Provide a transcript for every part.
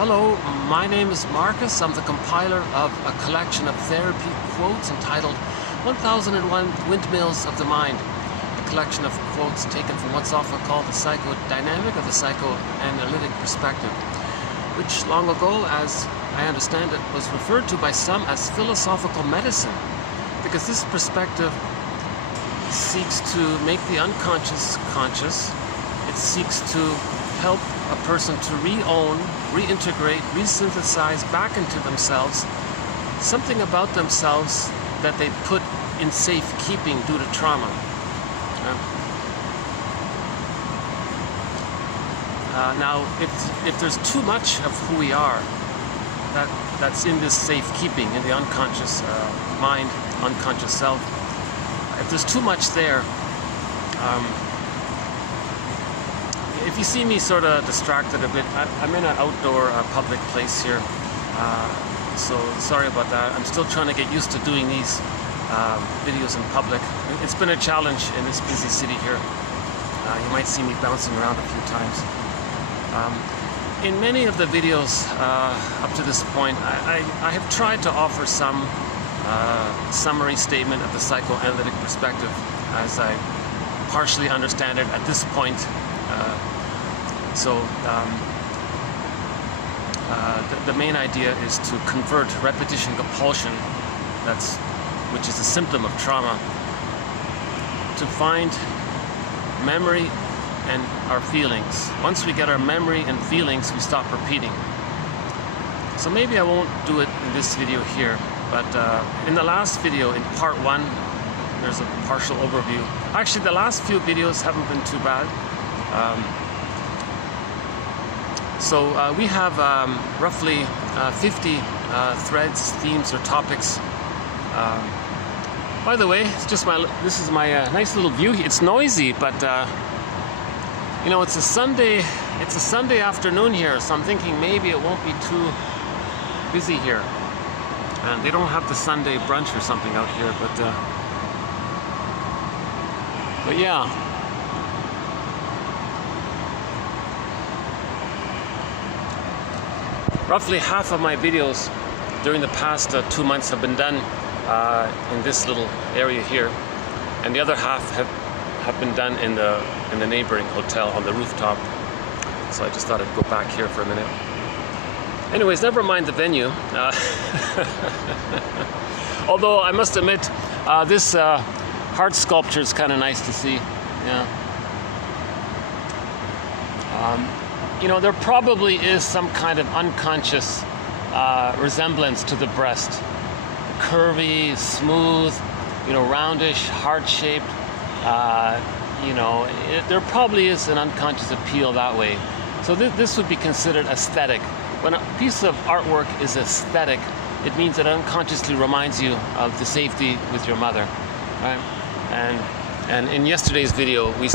Hello, my name is Marcus. I'm the compiler of a collection of therapy quotes entitled 1001 Windmills of the Mind, a collection of quotes taken from what's often called the psychodynamic or the psychoanalytic perspective, which long ago, as I understand it, was referred to by some as philosophical medicine, because this perspective seeks to make the unconscious conscious. It seeks to help a person to re-own, reintegrate, resynthesize back into themselves something about themselves that they put in safekeeping due to trauma. Now, if there's too much of who we are that's in this safekeeping, in the unconscious mind, unconscious self, if there's too much there, if you see me sort of distracted a bit, I'm in an outdoor public place here, so sorry about that. I'm still trying to get used to doing these videos in public. It's been a challenge in this busy city here. You might see me bouncing around a few times. In many of the videos up to this point, I have tried to offer some summary statement of the psychoanalytic perspective as I partially understand it at this point. The main idea is to convert repetition compulsion, which is a symptom of trauma, to find memory and our feelings. Once we get our memory and feelings, we stop repeating. So maybe I won't do it in this video here, but in the last video, in part 1, there's a partial overview. Actually, the last few videos haven't been too bad. So we have roughly 50 threads, themes, or topics. By the way, this is my nice little view. It's noisy, but you know, it's a Sunday afternoon here, so I'm thinking maybe it won't be too busy here. And they don't have the Sunday brunch or something out here, but yeah. Roughly half of my videos during the past 2 months have been done in this little area here, and the other half have been done in the neighboring hotel on the rooftop. So I just thought I'd go back here for a minute. Anyways, never mind the venue. Although I must admit, this heart sculpture is kind of nice to see. Yeah. You know, there probably is some kind of unconscious resemblance to the breast. Curvy, smooth, you know, roundish, heart-shaped. You know, there probably is an unconscious appeal that way. So this would be considered aesthetic. When a piece of artwork is aesthetic, it means it unconsciously reminds you of the safety with your mother, right? And in yesterday's video, we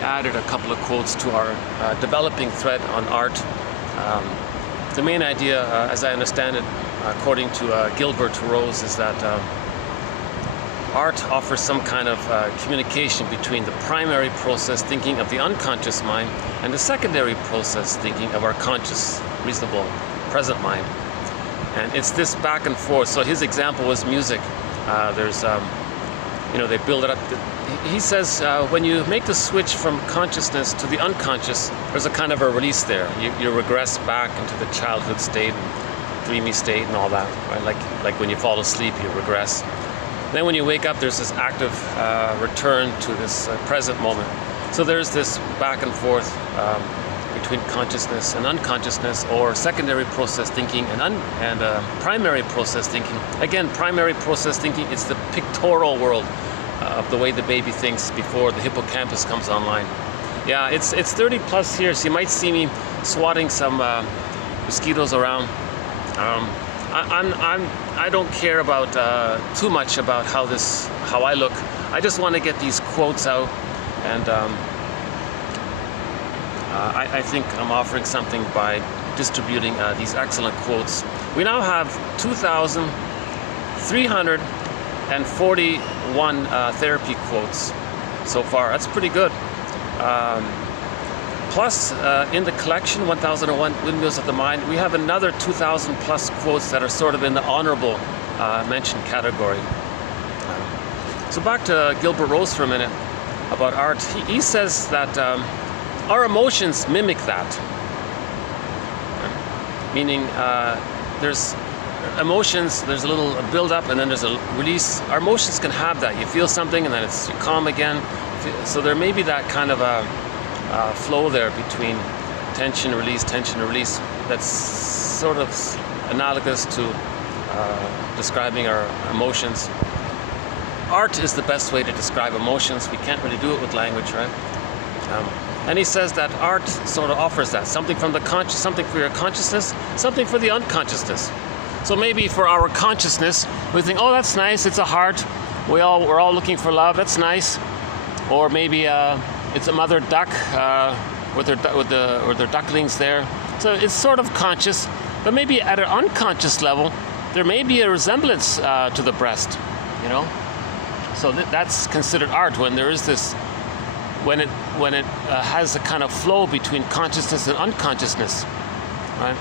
added a couple of quotes to our developing thread on art. The main idea, as I understand it, according to Gilbert Rose, is that art offers some kind of communication between the primary process thinking of the unconscious mind and the secondary process thinking of our conscious, reasonable, present mind. And it's this back and forth. So his example was music. You know, they build it up. He says when you make the switch from consciousness to the unconscious, there's a kind of a release there. You regress back into the childhood state, and dreamy state, and all that. Right? Like when you fall asleep, you regress. Then when you wake up, there's this active return to this present moment. So there's this back and forth between consciousness and unconsciousness, or secondary process thinking and primary process thinking. Again, primary process thinking is the pictorial world of the way the baby thinks before the hippocampus comes online. Yeah, it's 30 plus here, so you might see me swatting some mosquitoes around. I don't care about too much about how I look. I just want to get these quotes out, and I think I'm offering something by distributing these excellent quotes. We now have 2,341 therapy quotes so far. That's pretty good. Plus, in the collection, 1001 Windmills of the Mind, we have another 2,000 plus quotes that are sort of in the honorable mention category. So back to Gilbert Rose for a minute about art. He says that our emotions mimic that. Meaning there's emotions, there's a little build-up and then there's a release. Our emotions can have that. You feel something and then it's calm again. So there may be that kind of a flow there between tension, release, that's sort of analogous to describing our emotions. Art is the best way to describe emotions. We can't really do it with language, right? And he says that art sort of offers that, something from the conscious, something for your consciousness, something for the unconsciousness. So maybe for our consciousness, we think, oh, that's nice, it's a heart. We're all looking for love, that's nice. Or maybe it's a mother duck with their ducklings there. So it's sort of conscious, but maybe at an unconscious level, there may be a resemblance to the breast, you know. So that's considered art when there is this, when it has a kind of flow between consciousness and unconsciousness, right?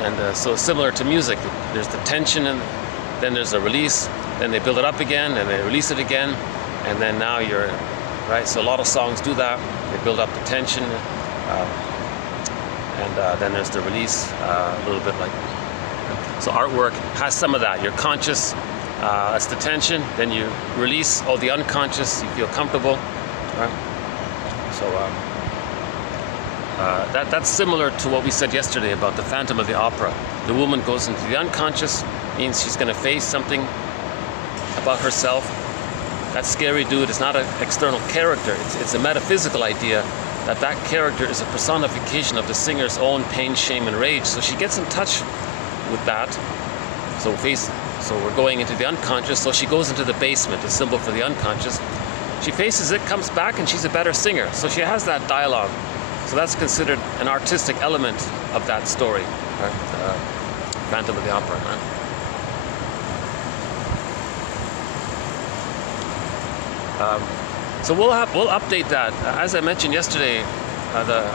And so similar to music, there's the tension and then there's a release, then they build it up again and they release it again, and then now you're, right? So a lot of songs do that. They build up the tension, and then there's the release, a little bit like. So artwork has some of that. You're conscious, that's the tension, then you release the unconscious, you feel comfortable, right? So that's similar to what we said yesterday about the Phantom of the Opera. The woman goes into the unconscious, means she's going to face something about herself. That scary dude is not an external character, it's a metaphysical idea that character is a personification of the singer's own pain, shame, and rage. So she gets in touch with that. So we're going into the unconscious, so she goes into the basement, a symbol for the unconscious. She faces it, comes back, and she's a better singer. So she has that dialogue. So that's considered an artistic element of that story, right? Phantom of the Opera. Right? So we'll update that. As I mentioned yesterday,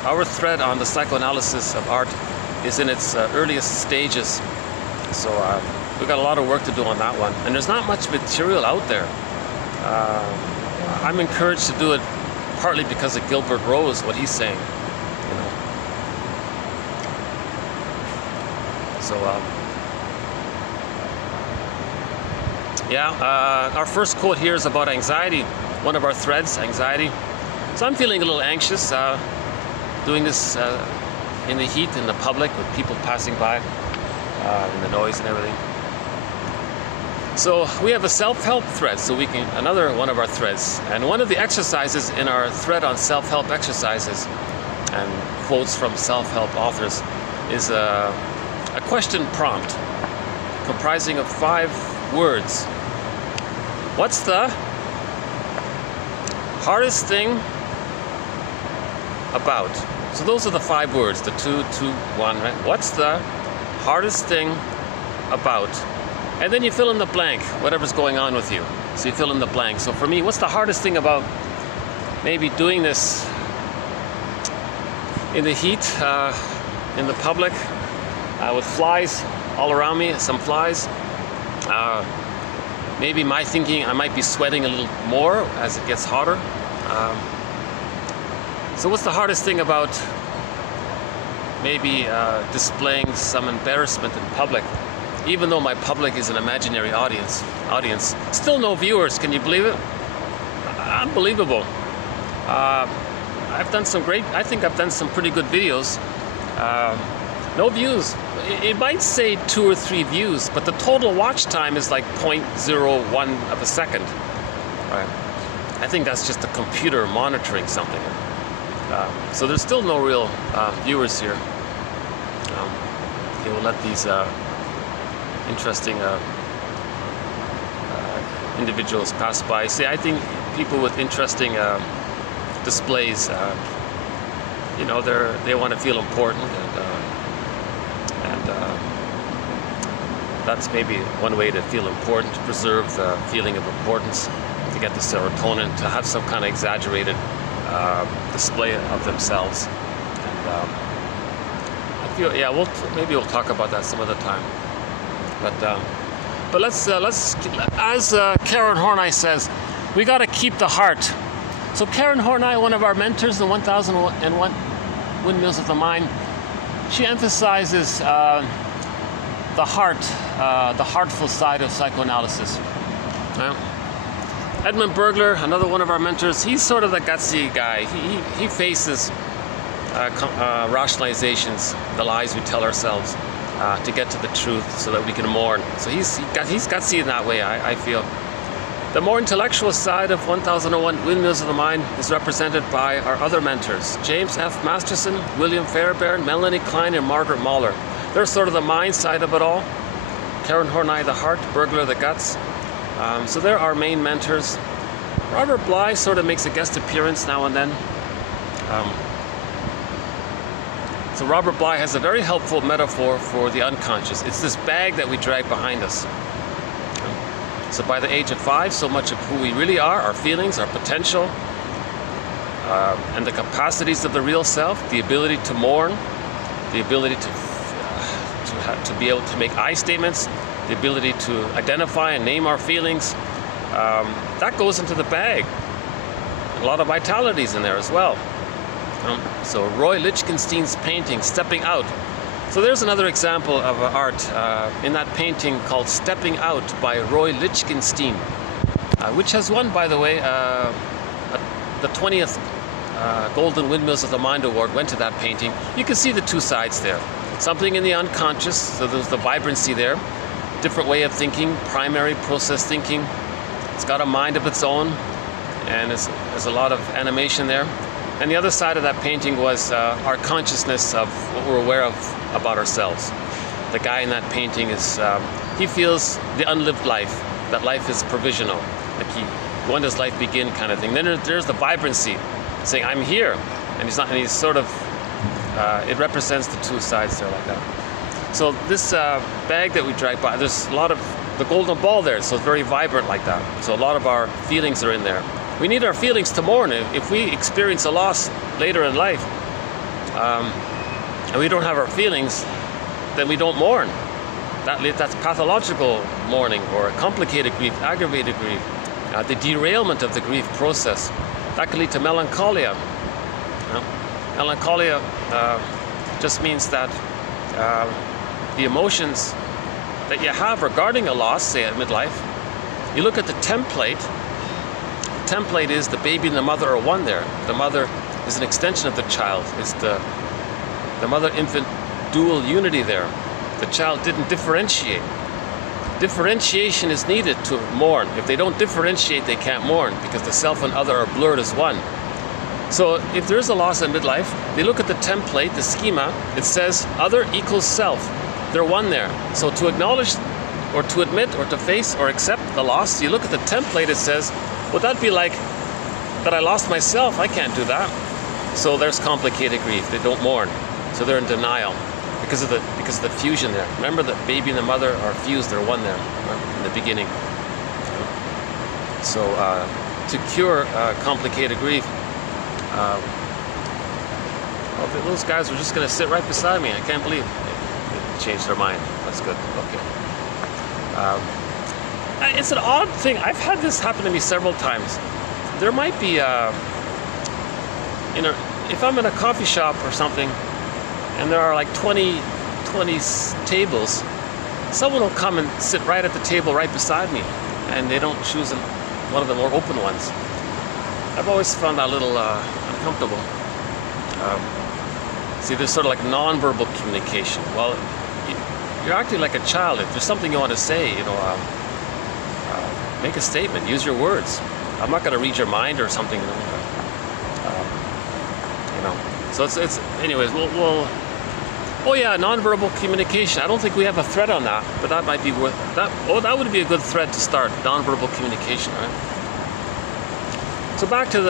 our thread on the psychoanalysis of art is in its earliest stages. So we've got a lot of work to do on that one. And there's not much material out there. I'm encouraged to do it partly because of Gilbert Rose, what he's saying. You know. So our first quote here is about anxiety. One of our threads, anxiety. So I'm feeling a little anxious doing this in the heat, in the public, with people passing by, in the noise and everything. So we have a self-help thread, so another one of our threads. And one of the exercises in our thread on self-help exercises and quotes from self-help authors is a question prompt comprising of 5 words. What's the hardest thing about? So those are the 5 words, the 2, 2, 1, right? What's the hardest thing about? And then you fill in the blank, whatever's going on with you. So you fill in the blank. So for me, what's the hardest thing about maybe doing this in the heat, in the public, with flies all around me, some flies. Maybe my thinking, I might be sweating a little more as it gets hotter. So what's the hardest thing about maybe displaying some embarrassment in public? Even though my public is an imaginary audience. Still no viewers, can you believe it? Unbelievable. I think I've done some pretty good videos. No views. It might say 2 or 3 views, but the total watch time is like 0.01 of a second. Right. I think that's just the computer monitoring something. So there's still no real viewers here. They will let these interesting individuals pass by. See, I think people with interesting displays, they want to feel important, and that's maybe one way to feel important, to preserve the feeling of importance. to get the serotonin to have some kind of exaggerated display of themselves. And I feel, yeah, maybe we'll talk about that some other time. But let's as Karen Horney says, we got to keep the heart. So Karen Horney, one of our mentors, the 1001 Windmills of the Mind, she emphasizes the heart, the heartful side of psychoanalysis. Edmund Bergler, another one of our mentors, he's sort of the gutsy guy. He faces rationalizations, the lies we tell ourselves, to get to the truth so that we can mourn. So he's gutsy in that way, I feel. The more intellectual side of 1001 Windmills of the Mind is represented by our other mentors, James F. Masterson, William Fairbairn, Melanie Klein, and Margaret Mahler. They're sort of the mind side of it all. Karen Horney, the heart, Bergler, the guts. So they're our main mentors. Robert Bly sort of makes a guest appearance now and then. So Robert Bly has a very helpful metaphor for the unconscious. It's this bag that we drag behind us. So by the age of 5, so much of who we really are, our feelings, our potential, and the capacities of the real self, the ability to mourn, the ability to be able to make I statements, the ability to identify and name our feelings, that goes into the bag. A lot of vitality's in there as well. So Roy Lichtenstein's painting, Stepping Out. So there's another example of art in that painting called Stepping Out by Roy Lichtenstein, which has won, by the way, the 20th Golden Windmills of the Mind Award went to that painting. You can see the two sides there. Something in the unconscious, so there's the vibrancy there, different way of thinking, primary process thinking. It's got a mind of its own, and there's a lot of animation there. And the other side of that painting was our consciousness of what we're aware of about ourselves. The guy in that painting he feels the unlived life, that life is provisional. Like when does life begin kind of thing. Then there's the vibrancy, saying I'm here, and he's sort of, it represents the two sides there like that. So this bag that we drag by, there's a lot of the golden ball there, so it's very vibrant like that. So a lot of our feelings are in there. We need our feelings to mourn. If we experience a loss later in life, and we don't have our feelings, then we don't mourn. That's pathological mourning, or complicated grief, aggravated grief, the derailment of the grief process. That can lead to melancholia. Melancholia just means that the emotions that you have regarding a loss, say at midlife, you look at the template. The template is the baby and the mother are one there. The mother is an extension of the child. It's the mother-infant dual unity there. The child didn't differentiate. Differentiation is needed to mourn. If they don't differentiate, they can't mourn, because the self and other are blurred as one. So if there's a loss at midlife, they look at the template, the schema, it says other equals self. They're one there. So to acknowledge or to admit or to face or accept the loss, you look at the template, it says, would that be like that I lost myself? I can't do that. So there's complicated grief. They don't mourn. So they're in denial because of the fusion there. Remember, the baby and the mother are fused. They're one there in the beginning. So to cure complicated grief, well, those guys were just going to sit right beside me. I can't believe they changed their mind. That's good. Okay. It's an odd thing. I've had this happen to me several times. There might be, if I'm in a coffee shop or something, and there are like 20 tables, someone will come and sit right at the table right beside me, and they don't choose one of the more open ones. I've always found that a little uncomfortable. See, there's sort of like nonverbal communication. Well, you're acting like a child. If there's something you want to say, make a statement. Use your words. I'm not going to read your mind or something. So it's anyways. We'll. Oh yeah, nonverbal communication. I don't think we have a thread on that, but that might be worth that. Oh, that would be a good thread to start. Nonverbal communication, right? So back to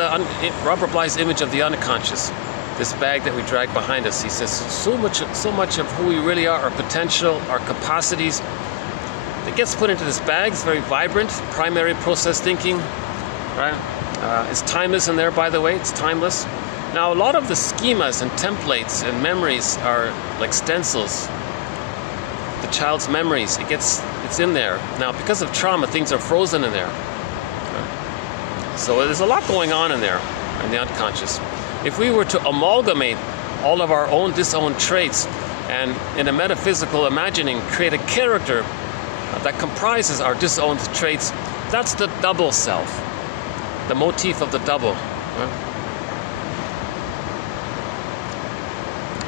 Robert Bly's image of the unconscious. This bag that we drag behind us. He says so much of who we really are, our potential, our capacities, it gets put into this bag. It's very vibrant, primary process thinking, right? It's timeless in there, by the way. It's timeless. Now, a lot of the schemas and templates and memories are like stencils. The child's memories, it's in there. Now, because of trauma, things are frozen in there. So there's a lot going on in there, in the unconscious. If we were to amalgamate all of our own disowned traits and in a metaphysical imagining create a character that comprises our disowned traits, that's the double self, the motif of the double.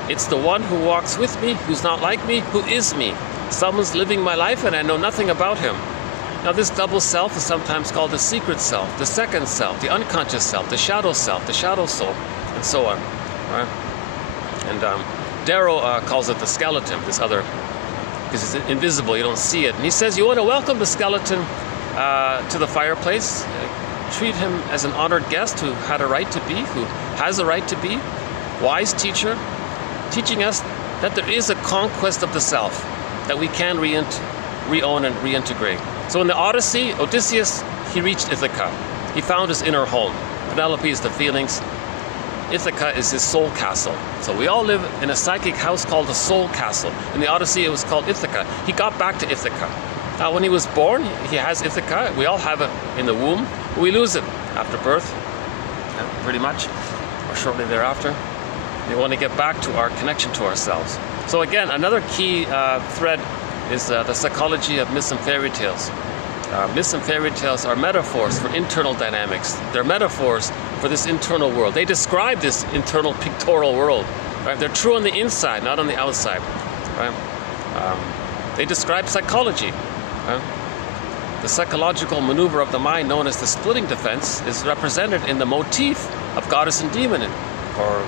It's the one who walks with me, who's not like me, who is me. Someone's living my life and I know nothing about him. Now this double self is sometimes called the secret self, the second self, the unconscious self, the shadow soul, and so on. Right? And Darrow calls it the skeleton, this other, because it's invisible, you don't see it. And he says, you want to welcome the skeleton to the fireplace, treat him as an honored guest who had a right to be, who has a right to be, wise teacher, teaching us that there is a conquest of the self, that we can re-own and reintegrate. So in the Odyssey, Odysseus, he reached Ithaca. He found his inner home. Penelope is the feelings. Ithaca is his soul castle. So we all live in a psychic house called the soul castle. In the Odyssey, it was called Ithaca. He got back to Ithaca. Now, when he was born, he has Ithaca. We all have it in the womb. We lose it after birth, pretty much, or shortly thereafter. We want to get back to our connection to ourselves. So again, another key thread is the psychology of myths and fairy tales. Myths and fairy tales are metaphors for internal dynamics. They're metaphors for this internal world. They describe this internal pictorial world. Right? They're true on the inside, not on the outside. Right? They describe psychology. Right? The psychological maneuver of the mind, known as the splitting defense, is represented in the motif of goddess and demon, or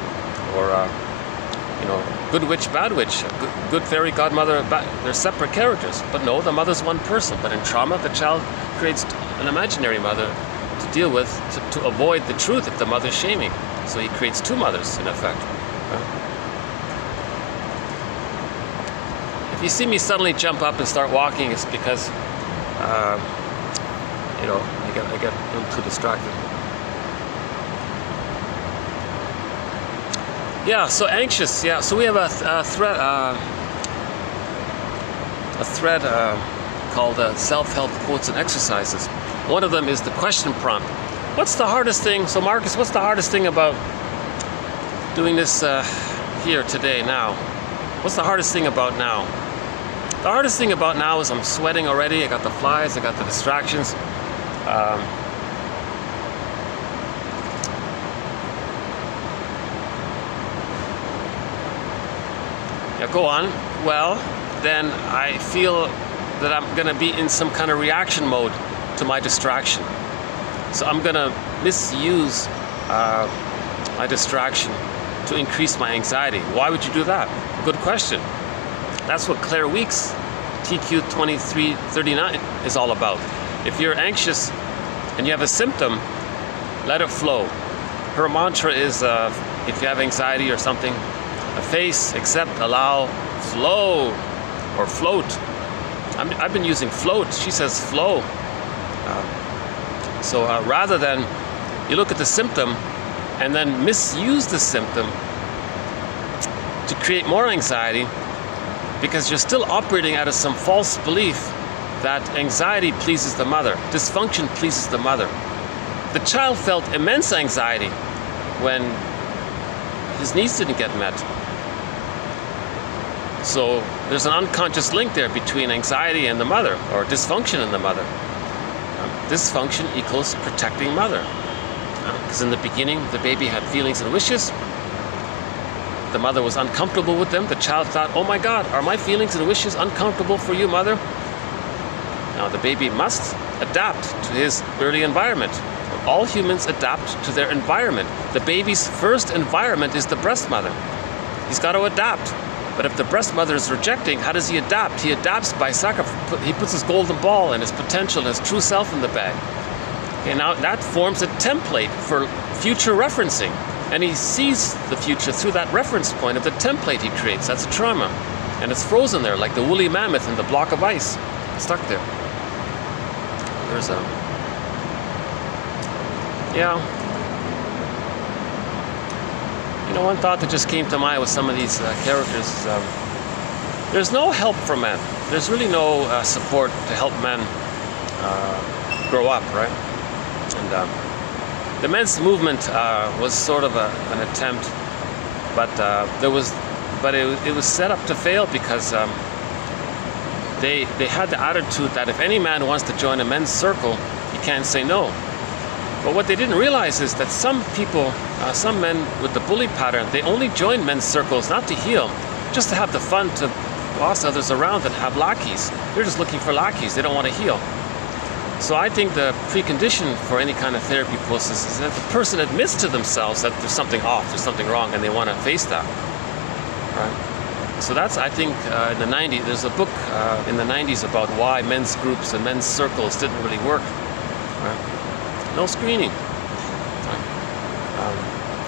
good witch, bad witch, good fairy, godmother. They're separate characters, but no, the mother's one person. But in trauma, the child creates an imaginary mother to deal with, to avoid the truth if the mother's shaming. So he creates two mothers, in effect. If you see me suddenly jump up and start walking, it's because, I get a little too distracted. Yeah, so anxious. Yeah, so we have a thread called self-help quotes and exercises. One of them is the question prompt. What's the hardest thing? So Marcus, what's the hardest thing about doing this here today now? What's the hardest thing about now? The hardest thing about now is I'm sweating already. I got the flies. I got the distractions. Go on. Well, then I feel that I'm going to be in some kind of reaction mode to my distraction. So I'm going to misuse my distraction to increase my anxiety. Why would you do that? Good question. That's what Claire Weeks' TQ 2339 is all about. If you're anxious and you have a symptom, let it flow. Her mantra is, if you have anxiety or something, face, accept, allow, flow, or float. I've been using float. She says flow. So rather than you look at the symptom and then misuse the symptom to create more anxiety, because you're still operating out of some false belief that anxiety pleases the mother, dysfunction pleases the mother. The child felt immense anxiety when his needs didn't get met. So there's an unconscious link there between anxiety and the mother, or dysfunction in the mother. Dysfunction equals protecting mother. Because in the beginning, the baby had feelings and wishes. The mother was uncomfortable with them. The child thought, oh my God, are my feelings and wishes uncomfortable for you, mother? Now the baby must adapt to his early environment. All humans adapt to their environment. The baby's first environment is the breast mother. He's got to adapt. But if the breast mother is rejecting, how does he adapt? He adapts by sacrifice. He puts his golden ball and his potential and his true self in the bag. Okay, now that forms a template for future referencing. And he sees the future through that reference point of the template he creates. That's trauma. And it's frozen there, like the woolly mammoth in the block of ice. Stuck there. There's Yeah. You know, one thought that just came to mind with some of these characters is there's no help for men. There's really no support to help men grow up, right? And the men's movement was sort of an attempt, but it was set up to fail because they had the attitude that if any man wants to join a men's circle, he can't say no. But what they didn't realize is that some people, some men with the bully pattern, they only join men's circles not to heal, just to have the fun to boss others around and have lackeys. They're just looking for lackeys. They don't want to heal. So I think the precondition for any kind of therapy process is that the person admits to themselves that there's something off, there's something wrong, and they want to face that. Right? So that's, I think, in the 90s, there's a book in the 90s about why men's groups and men's circles didn't really work. Right? No screening.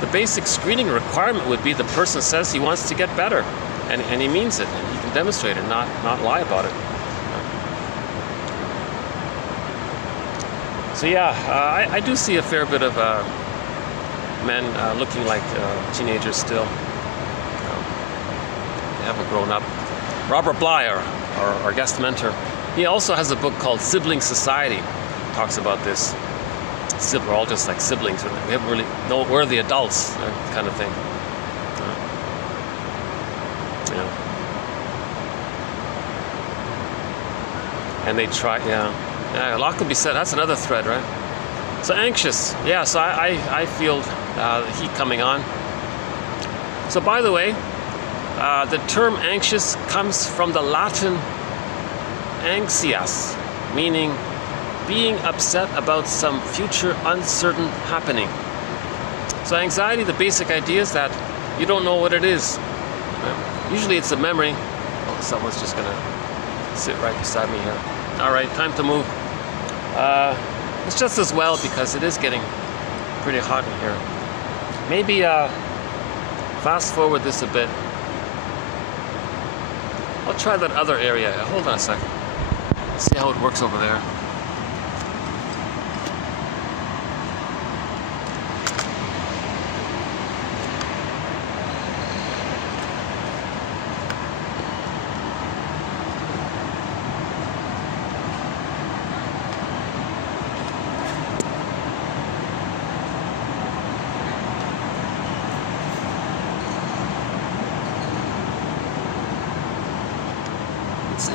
The basic screening requirement would be the person says he wants to get better, and he means it, and he can demonstrate it, not lie about it. So yeah, I do see a fair bit of men looking like teenagers still. They haven't grown up. Robert Bly, our guest mentor, he also has a book called Sibling Society. Talks about this. We're all just like siblings. We haven't really know we're the adults, kind of thing. Yeah. And they try. Yeah, a lot could be said. That's another thread, right? So anxious. Yeah. So I feel the heat coming on. So by the way, the term anxious comes from the Latin anxius, meaning being upset about some future uncertain happening. So anxiety, the basic idea is that you don't know what it is. Usually it's a memory. Oh, someone's just gonna sit right beside me here. All right, time to move. It's just as well because it is getting pretty hot in here. Maybe fast forward this a bit. I'll try that other area. Hold on a second. See how it works over there.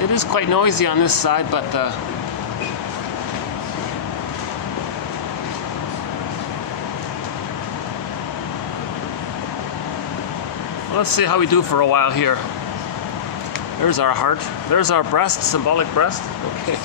It is quite noisy on this side, but let's see how we do for a while here. There's our heart. There's our breast, symbolic breast. Okay.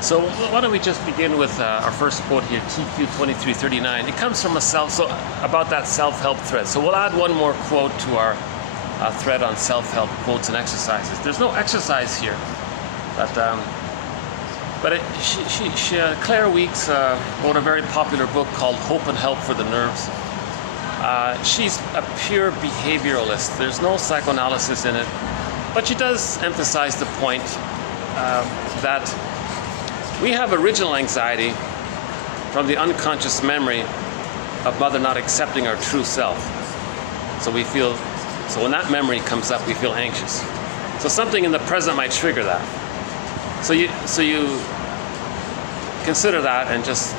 So why don't we just begin with our first quote here, TQ2339. It comes from about that self-help thread. So we'll add one more quote to our thread on self-help quotes and exercises. There's no exercise here, but Claire Weeks wrote a very popular book called Hope and Help for the Nerves. She's a pure behavioralist. There's no psychoanalysis in it, but she does emphasize the point that we have original anxiety from the unconscious memory of mother not accepting our true self. So when that memory comes up, we feel anxious. So something in the present might trigger that. So you consider that and just,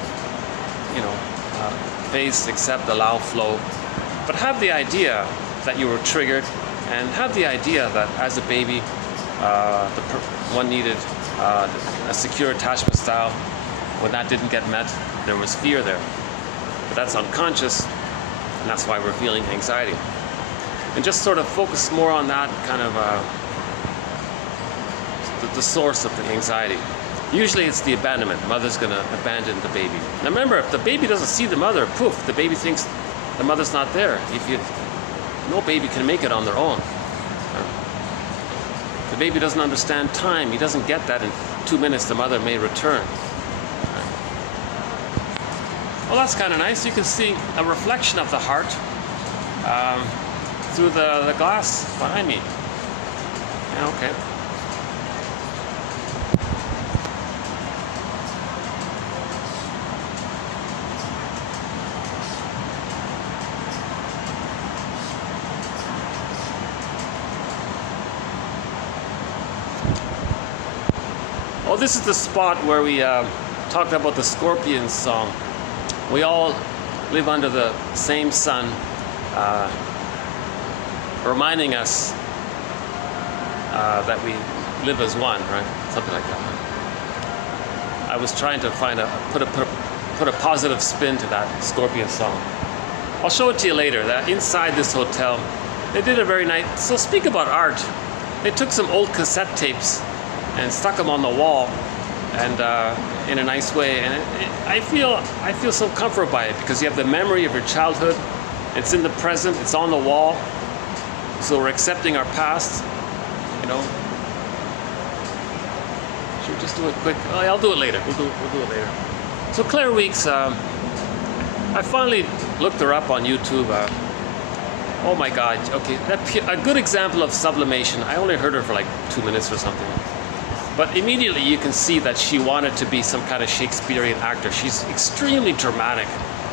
face, accept, allow, flow. But have the idea that you were triggered, and have the idea that as a baby, one needed a secure attachment style. When that didn't get met, there was fear there. But that's unconscious, and that's why we're feeling anxiety. And just sort of focus more on that kind of the source of the anxiety. Usually it's the abandonment. The mother's going to abandon the baby. Now remember, if the baby doesn't see the mother, poof, the baby thinks the mother's not there. No baby can make it on their own. The baby doesn't understand time. He doesn't get that in 2 minutes the mother may return. Well, that's kind of nice. You can see a reflection of the heart through the glass behind me. Yeah, okay. Oh, this is the spot where we talked about the Scorpions song. We all live under the same sun, reminding us that we live as one, right? Something like that. I was trying to put a positive spin to that Scorpion song. I'll show it to you later. That inside this hotel, they did a very nice. So speak about art. They took some old cassette tapes and stuck them on the wall, and in a nice way. And I feel so comforted by it because you have the memory of your childhood. It's in the present. It's on the wall. So we're accepting our past. You know. Should we just do it quick? Oh, I'll do it later. We'll do it later. So Claire Weeks, I finally looked her up on YouTube. Oh my God. Okay, a good example of sublimation. I only heard her for like 2 minutes or something. But immediately you can see that she wanted to be some kind of Shakespearean actor. She's extremely dramatic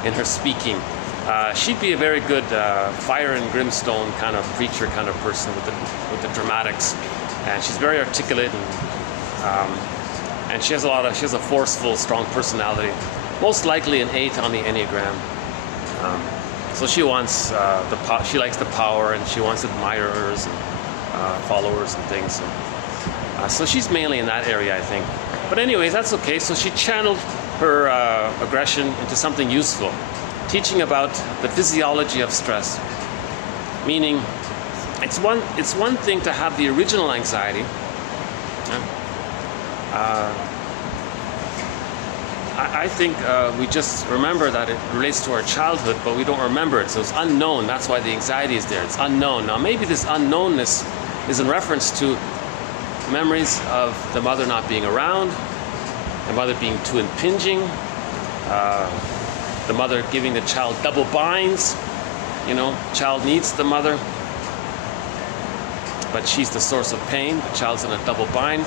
in her speaking. She'd be a very good fire and brimstone kind of preacher kind of person with the dramatics. And she's very articulate, and she has a forceful, strong personality. Most likely an 8 on the Enneagram. So she wants she likes the power, and she wants admirers and followers and things. So she's mainly in that area, I think. But anyways, that's okay. So she channeled her aggression into something useful, teaching about the physiology of stress. Meaning, it's one thing to have the original anxiety. I think we just remember that it relates to our childhood, but we don't remember it. So it's unknown. That's why the anxiety is there. It's unknown. Now maybe this unknownness is in reference to memories of the mother not being around, the mother being too impinging, the mother giving the child double binds. You know, child needs the mother, but she's the source of pain. The child's in a double bind.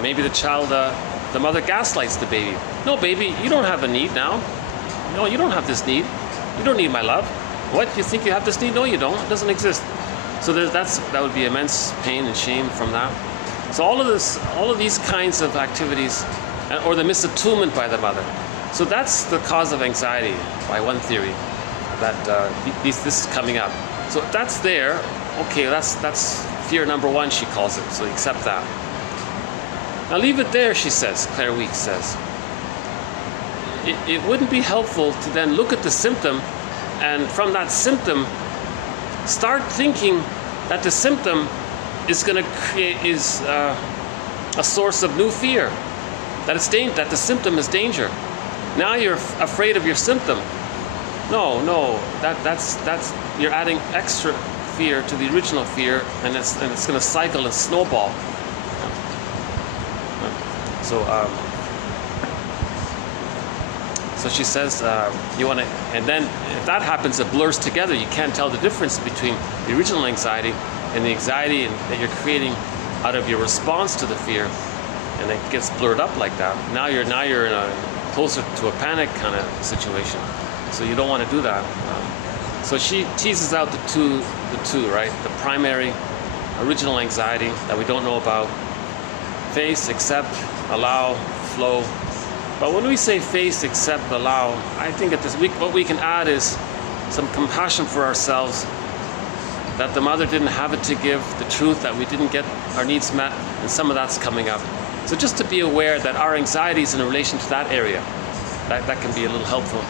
Maybe the mother gaslights the baby. No, baby, you don't have a need now. No, you don't have this need. You don't need my love. What? You think you have this need? No, you don't. It doesn't exist. So that would be immense pain and shame from that. So all of these kinds of activities, or the misattunement by the mother. So that's the cause of anxiety, by one theory, that this is coming up. So if that's there, okay, that's fear number one, she calls it. So accept that. Now leave it there, she says. Claire Weeks says. It wouldn't be helpful to then look at the symptom, and from that symptom, start thinking that the symptom is going to create a source of new fear, that the symptom is danger. Now you're afraid of your symptom. No, that's you're adding extra fear to the original fear, and it's going to cycle and snowball. So she says you want to, and then if that happens, it blurs together. You can't tell the difference between the original anxiety and the anxiety that you're creating out of your response to the fear, and it gets blurred up like that. Now you're in a closer to a panic kind of situation. So you don't want to do that. So she teases out the two, right? The primary, original anxiety that we don't know about. Face, accept, allow, flow. But when we say face, accept, allow, I think what we can add is some compassion for ourselves, that the mother didn't have it to give, the truth that we didn't get our needs met, and some of that's coming up. So just to be aware that our anxiety is in relation to that area, that can be a little helpful.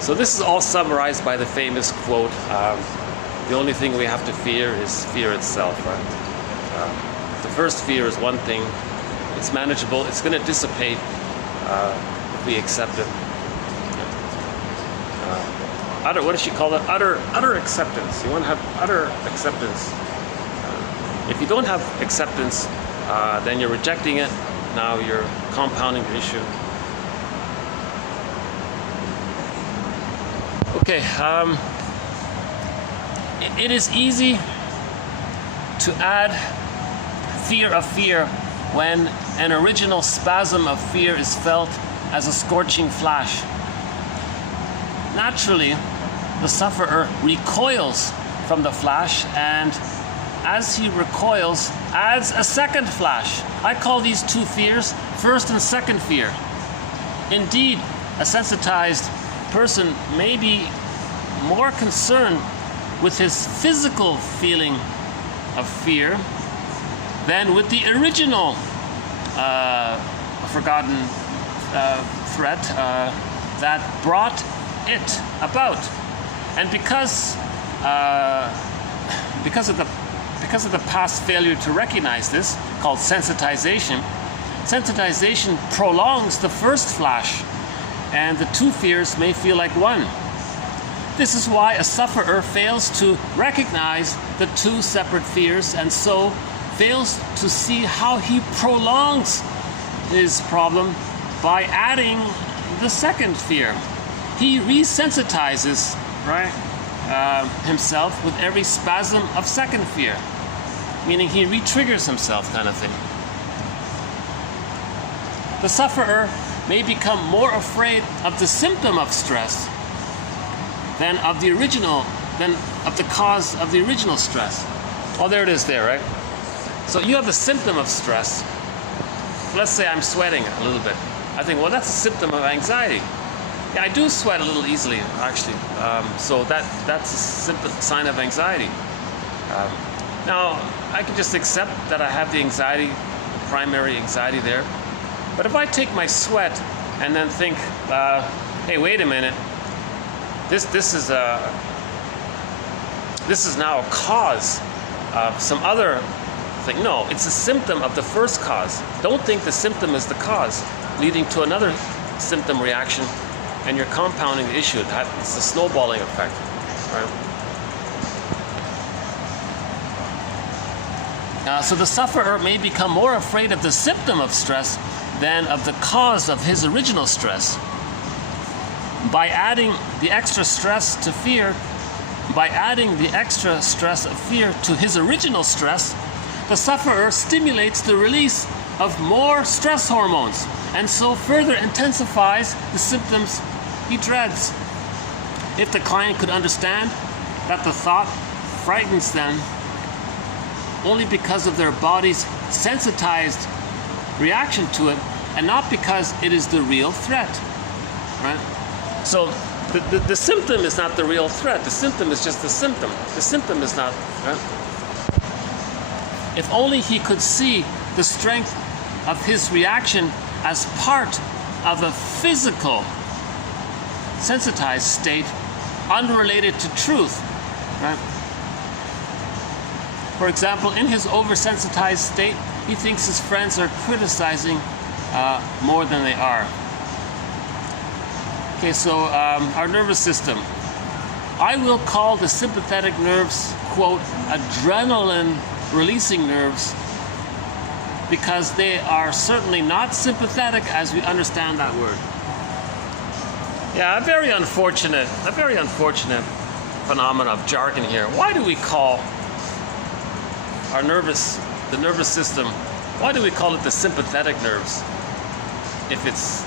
So this is all summarized by the famous quote, the only thing we have to fear is fear itself. Right? The first fear is one thing. It's manageable. It's going to dissipate if we accept it. What does she call it? Utter acceptance. You want to have utter acceptance. If you don't have acceptance, then you're rejecting it. Now you're compounding the issue. Okay, it is easy to add fear of fear when an original spasm of fear is felt as a scorching flash. Naturally, the sufferer recoils from the flash, and as he recoils, adds a second flash. I call these two fears first and second fear. Indeed, a sensitized person may be more concerned with his physical feeling of fear than with the original forgotten threat that brought it about. And because of the past failure to recognize this, called sensitization, sensitization prolongs the first flash, and the two fears may feel like one. This is why a sufferer fails to recognize the two separate fears, and so fails to see how he prolongs his problem by adding the second fear. He resensitizes, himself with every spasm of second fear, meaning he re-triggers himself, kind of thing. The sufferer may become more afraid of the symptom of stress than of the cause of the original stress. Oh, there it is there, right? So you have the symptom of stress. Let's say I'm sweating a little bit. I think, well, that's a symptom of anxiety. Yeah, I do sweat a little easily, actually. So that's a simple sign of anxiety. Now, I can just accept that I have the anxiety, the primary anxiety there. But if I take my sweat and then think, hey, wait a minute, this is now a cause of some other thing. No, it's a symptom of the first cause. Don't think the symptom is the cause, leading to another symptom reaction, and you're compounding the issue. It's the snowballing effect, right? So the sufferer may become more afraid of the symptom of stress than of the cause of his original stress. By adding the extra stress of fear to his original stress, the sufferer stimulates the release of more stress hormones, and so further intensifies the symptoms he dreads. If the client could understand that the thought frightens them only because of their body's sensitized reaction to it, and not because it is the real threat, right? So the symptom is not the real threat. The symptom is just the symptom. The symptom is not, right? If only he could see the strength of his reaction as part of a physical sensitized state unrelated to truth, right? For example, in his oversensitized state, he thinks his friends are criticizing more than they are. Okay, so our nervous system. I will call the sympathetic nerves, quote, adrenaline releasing nerves, because they are certainly not sympathetic as we understand that word. Yeah, a very unfortunate phenomenon of jargon here. Why do we call the nervous system, why do we call it the sympathetic nerves? If it's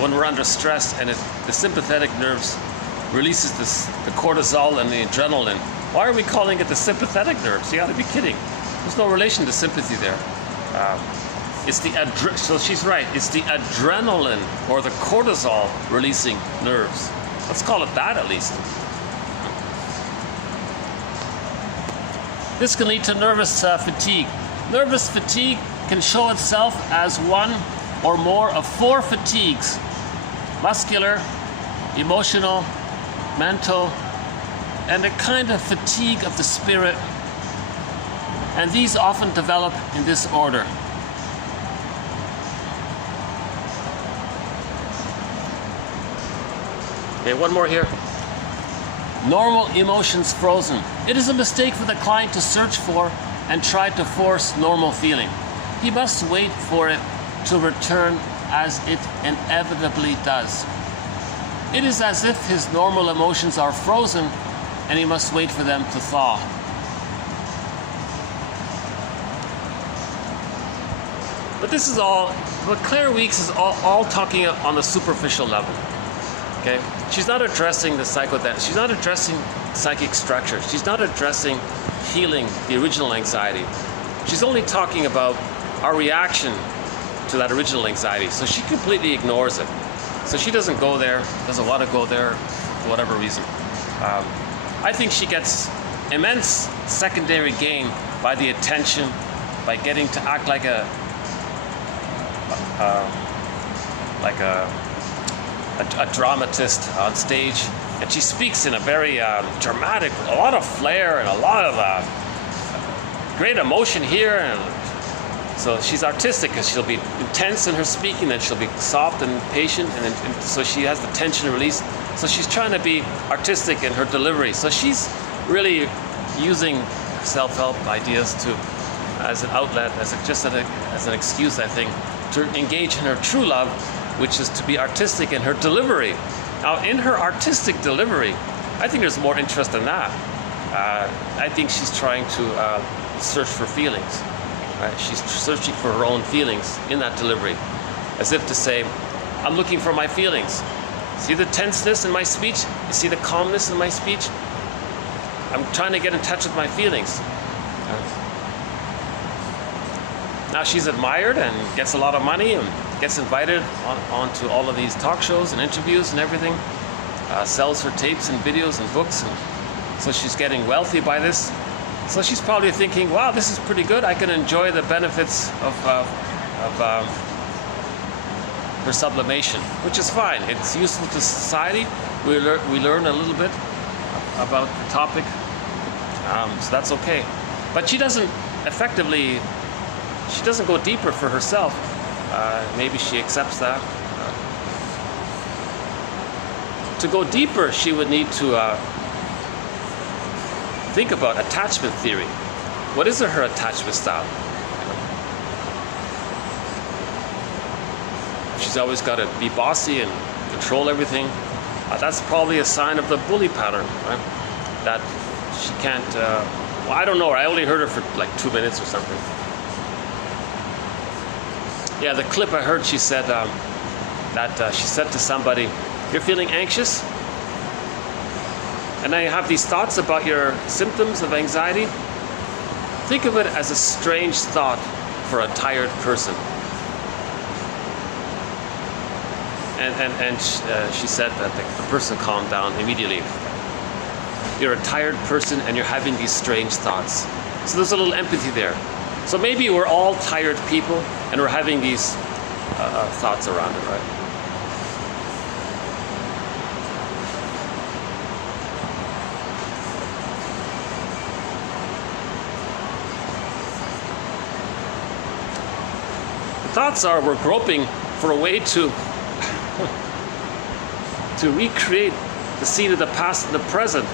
when we're under stress and the sympathetic nerves releases the cortisol and the adrenaline. Why are we calling it the sympathetic nerves? You got to be kidding. There's no relation to sympathy there. So she's right. It's the adrenaline or the cortisol releasing nerves. Let's call it that at least. This can lead to nervous fatigue. Nervous fatigue can show itself as one or more of four fatigues: muscular, emotional, mental, and a kind of fatigue of the spirit. And these often develop in this order. Okay, one more here. Normal emotions frozen. It is a mistake for the client to search for and try to force normal feeling. He must wait for it to return as it inevitably does. It is as if his normal emotions are frozen and he must wait for them to thaw. But this is all, but Claire Weeks is all talking on the superficial level. Okay? She's not addressing the psychodynamics. She's not addressing psychic structure. She's not addressing healing the original anxiety. She's only talking about our reaction to that original anxiety. So she completely ignores it. So she doesn't go there, doesn't want to go there for whatever reason. I think she gets immense secondary gain by the attention, by getting to act like a dramatist on stage, and she speaks in a very dramatic, a lot of flair and a lot of great emotion here. And so she's artistic because she'll be intense in her speaking, then she'll be soft and patient, and so she has the tension release. So she's trying to be artistic in her delivery. So she's really using self-help ideas as an outlet, as an excuse, I think, to engage in her true love, which is to be artistic in her delivery. Now, in her artistic delivery, I think there's more interest in that. I think she's trying to search for feelings. Right? She's searching for her own feelings in that delivery, as if to say, I'm looking for my feelings. See the tenseness in my speech? You see the calmness in my speech? I'm trying to get in touch with my feelings. Now she's admired and gets a lot of money and gets invited onto all of these talk shows and interviews and everything, sells her tapes and videos and books, and so she's getting wealthy by this. So she's probably thinking, wow, this is pretty good. I can enjoy the benefits of her sublimation, which is fine. It's useful to society. We learn a little bit about the topic, so that's okay. But she doesn't effectively, she doesn't go deeper for herself. Maybe she accepts that. To go deeper, she would need to think about attachment theory. What is her attachment style? She's always got to be bossy and control everything. That's probably a sign of the bully pattern, right? That she can't, well, I don't know her. I only heard her for like 2 minutes or something. Yeah, the clip I heard, she said that she said to somebody, you're feeling anxious? And now you have these thoughts about your symptoms of anxiety? Think of it as a strange thought for a tired person. And she said that the person calmed down immediately. You're a tired person and you're having these strange thoughts. So there's a little empathy there. So maybe we're all tired people and we're having these thoughts around it, right? The thoughts are we're groping for a way to recreate the scene of the past and the present,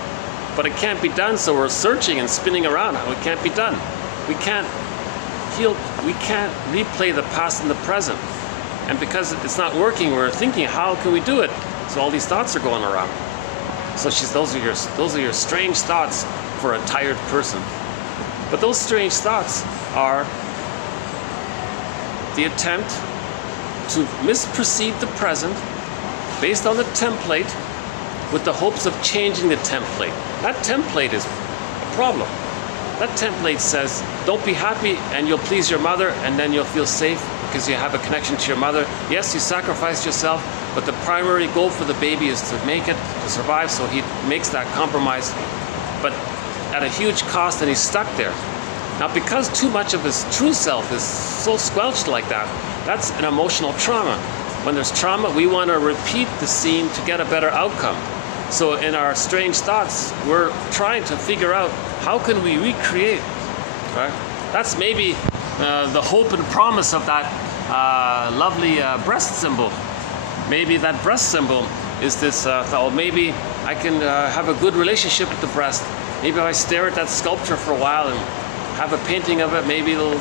but it can't be done, so we're searching and spinning around. It can't be done. We can't heal, we can't replay the past and the present. And because it's not working, we're thinking, how can we do it? So all these thoughts are going around. So those are your strange thoughts for a tired person. But those strange thoughts are the attempt to misperceive the present based on the template with the hopes of changing the template. That template is a problem. That template says, don't be happy and you'll please your mother and then you'll feel safe because you have a connection to your mother. Yes, you sacrificed yourself, but the primary goal for the baby is to make it, to survive, so he makes that compromise, but at a huge cost, and he's stuck there. Now, because too much of his true self is so squelched like that, that's an emotional trauma. When there's trauma, we want to repeat the scene to get a better outcome. So in our strange thoughts, we're trying to figure out how can we recreate, right? That's maybe the hope and promise of that lovely breast symbol. Maybe that breast symbol is this thought. Maybe I can have a good relationship with the breast. Maybe if I stare at that sculpture for a while and have a painting of it, maybe it'll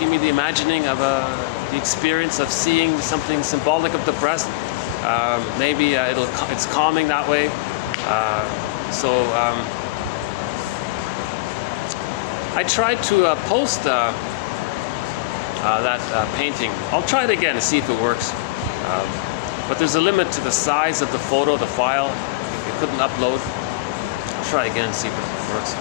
give me the imagining of the experience of seeing something symbolic of the breast. Maybe it's calming that way. I tried to post that painting. I'll try it again to see if it works. But there's a limit to the size of the photo, the file. It couldn't upload. I'll try again and see if it works.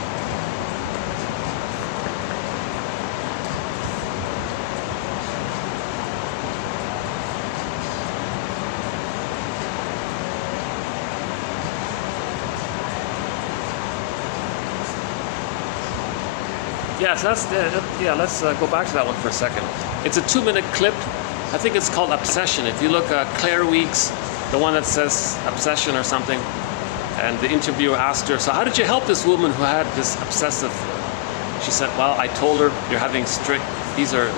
Yeah, so let's go back to that one for a second. It's a 2-minute clip. I think it's called Obsession. If you look at Claire Weeks, the one that says Obsession or something, and the interviewer asked her, so how did you help this woman who had this obsessive? She said, well, I told her, you're having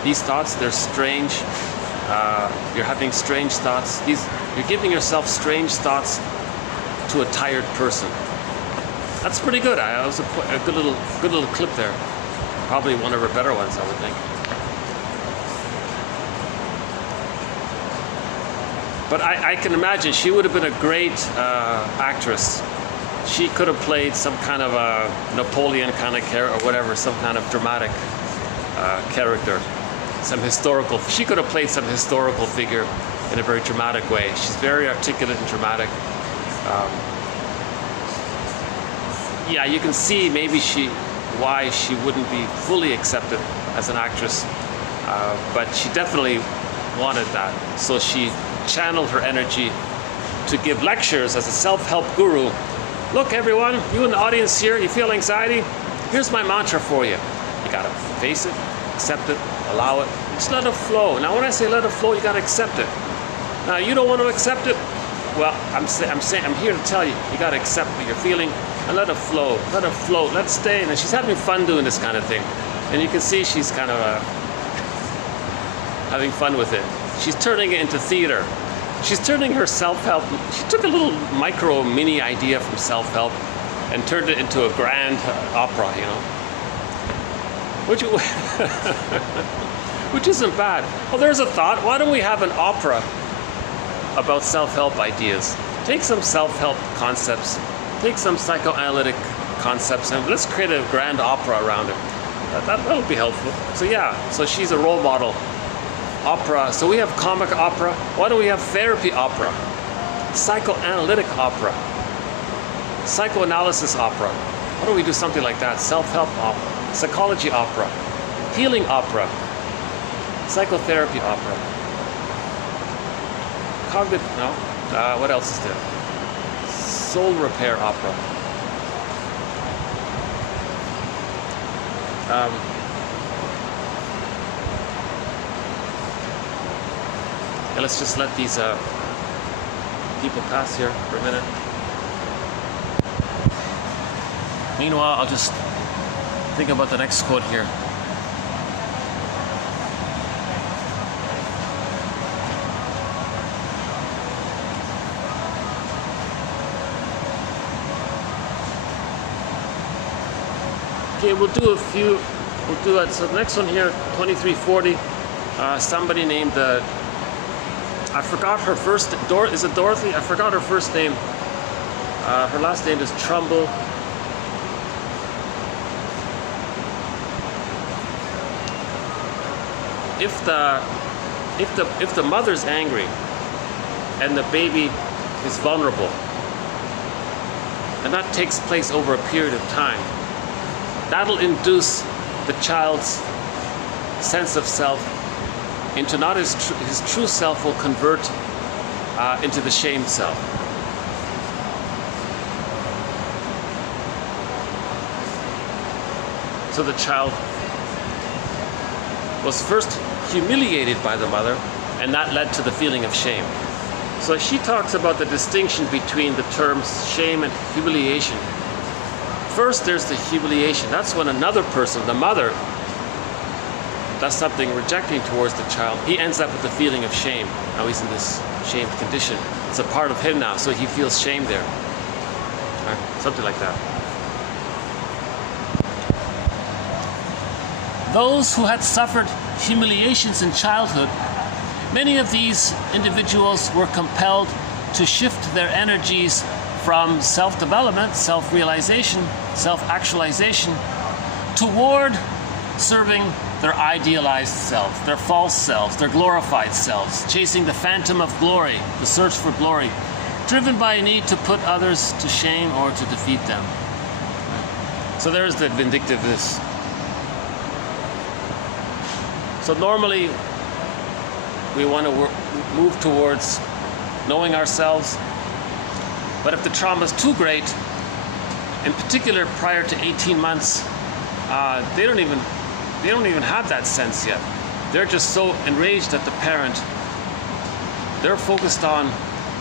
these thoughts, they're strange. You're having strange thoughts. You're giving yourself strange thoughts to a tired person. That's pretty good. That was a good little clip there. Probably one of her better ones, I would think. But I can imagine she would have been a great actress. She could have played some kind of a Napoleon kind of character or whatever, some kind of dramatic character, some historical. She could have played some historical figure in a very dramatic way. She's very articulate and dramatic. Yeah, you can see maybe why she wouldn't be fully accepted as an actress, but she definitely wanted that. So she channeled her energy to give lectures as a self-help guru. Look, everyone, you in the audience here, you feel anxiety? Here's my mantra for you. You gotta face it, accept it, allow it, just let it flow. Now, when I say let it flow, you gotta accept it. Now, you don't want to accept it? Well, I'm here to tell you, you gotta accept what you're feeling and let it flow, let it float, let it stay. And she's having fun doing this kind of thing. And you can see she's kind of having fun with it. She's turning it into theater. She's turning her self-help. She took a little mini idea from self-help and turned it into a grand opera, you know. Which isn't bad. Well, there's a thought. Why don't we have an opera about self-help ideas? Take some self-help concepts, take some psychoanalytic concepts, and let's create a grand opera around it. That'll be helpful. So yeah, so she's a role model. Opera. So we have comic opera. Why don't we have therapy opera? Psychoanalytic opera. Psychoanalysis opera. Why don't we do something like that? Self-help opera. Psychology opera. Healing opera. Psychotherapy opera. Cognitive, no? What else is there? Soul repair opera. Yeah, let's just let these people pass here for a minute. Meanwhile, I'll just think about the next quote here. Okay, we'll do it. So the next one here, 2340, somebody named, I forgot her first, is it Dorothy? I forgot her first name. Her last name is Trumbull. If the mother's angry and the baby is vulnerable, and that takes place over a period of time, that'll induce the child's sense of self into not his true self will convert into the shamed self. So the child was first humiliated by the mother, and that led to the feeling of shame. So she talks about the distinction between the terms shame and humiliation. First, there's the humiliation. That's when another person, the mother, does something rejecting towards the child, he ends up with the feeling of shame. Now he's in this shamed condition. It's a part of him now, so he feels shame there. Right? Something like that. Those who had suffered humiliations in childhood, many of these individuals were compelled to shift their energies from self-development, self-realization, self-actualization, toward serving their idealized selves, their false selves, their glorified selves, chasing the phantom of glory, the search for glory, driven by a need to put others to shame or to defeat them. So there's the vindictiveness. So normally we want to move towards knowing ourselves, but if the trauma is too great, in particular prior to 18 months, they don't even have that sense yet. They're just so enraged at the parent. They're focused on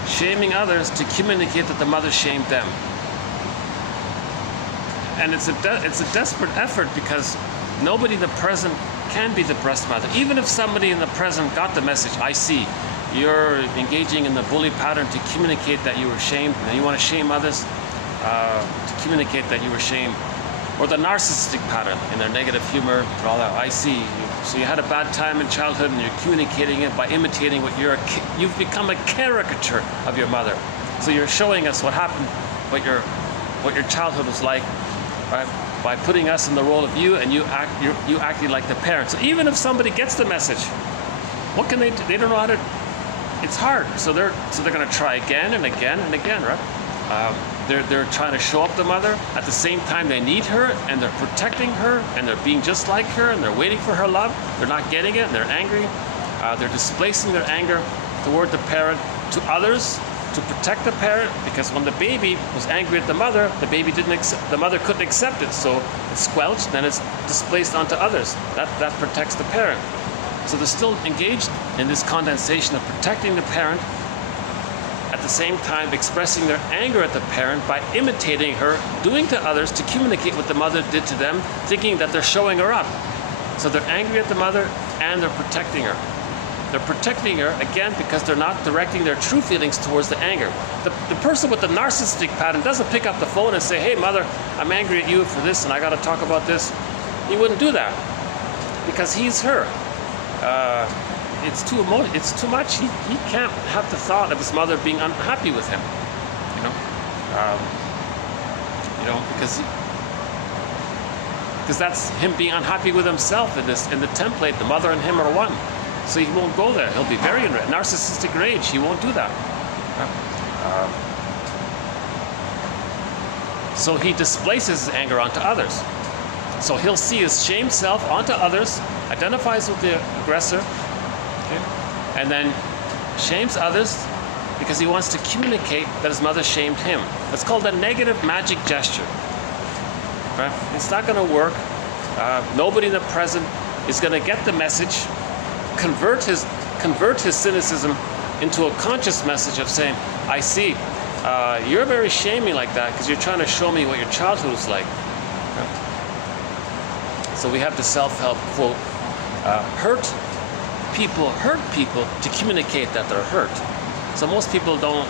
shaming others to communicate that the mother shamed them. And it's a desperate effort, because nobody in the present can be the breast mother. Even if somebody in the present got the message, I see, you're engaging in the bully pattern to communicate that you were shamed, and you want to shame others to communicate that you were shamed. Or the narcissistic pattern in their negative humor and all that. I see. So you had a bad time in childhood, and you're communicating it by imitating what you've become a caricature of your mother. So you're showing us what happened, what your childhood was like, right? By putting us in the role of you, and you acting like the parent. So even if somebody gets the message, what can they do? They don't know how to. It's hard. So they're going to try again and again and again, right? They're trying to show up the mother. At the same time, they need her, and they're protecting her, and they're being just like her, and they're waiting for her love. They're not getting it, and they're angry. They're displacing their anger toward the parent to others to protect the parent, because when the baby was angry at the mother, the mother couldn't accept it, so it's squelched, then it's displaced onto others. That protects the parent. So they're still engaged in this condensation of protecting the parent, at the same time expressing their anger at the parent by imitating her, doing to others to communicate what the mother did to them, thinking that they're showing her up. So they're angry at the mother, and they're protecting her. They're protecting her, again, because they're not directing their true feelings towards the anger. The person with the narcissistic pattern doesn't pick up the phone and say, hey mother, I'm angry at you for this, and I got to talk about this. He wouldn't do that, because he's her. It's too much. He can't have the thought of his mother being unhappy with him, because that's him being unhappy with himself. In the template, the mother and him are one, so he won't go there. He'll be very enraged. Narcissistic rage. He won't do that. So he displaces his anger onto others. So he'll see his shamed self onto others, identifies with the aggressor, and then shames others because he wants to communicate that his mother shamed him. That's called a negative magic gesture. Right? It's not going to work. Nobody in the present is going to get the message, convert his cynicism into a conscious message of saying, I see, you're very shaming like that because you're trying to show me what your childhood was like. Right? So we have the self-help quote, hurt people to communicate that they're hurt. So most people don't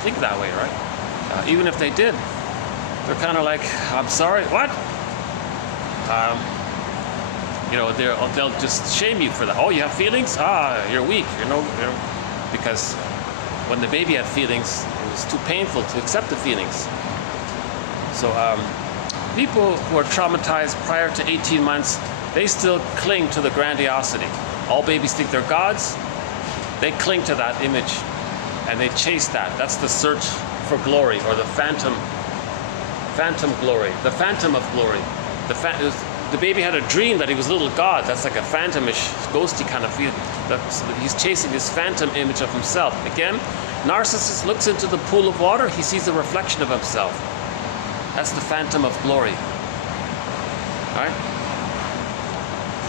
think that way, right? Even if they did, they're kind of like, I'm sorry, what? They'll just shame you for that. Oh, you have feelings? You're weak. Because when the baby had feelings, it was too painful to accept the feelings. So people who are traumatized prior to 18 months, they still cling to the grandiosity. All babies think they're gods. They cling to that image, and they chase that. That's the search for glory, or the phantom glory, the phantom of glory. The baby had a dream that he was a little god. That's like a phantomish, ghosty kind of feel. So he's chasing this phantom image of himself. Again, narcissist looks into the pool of water. He sees a reflection of himself. That's the phantom of glory. All right?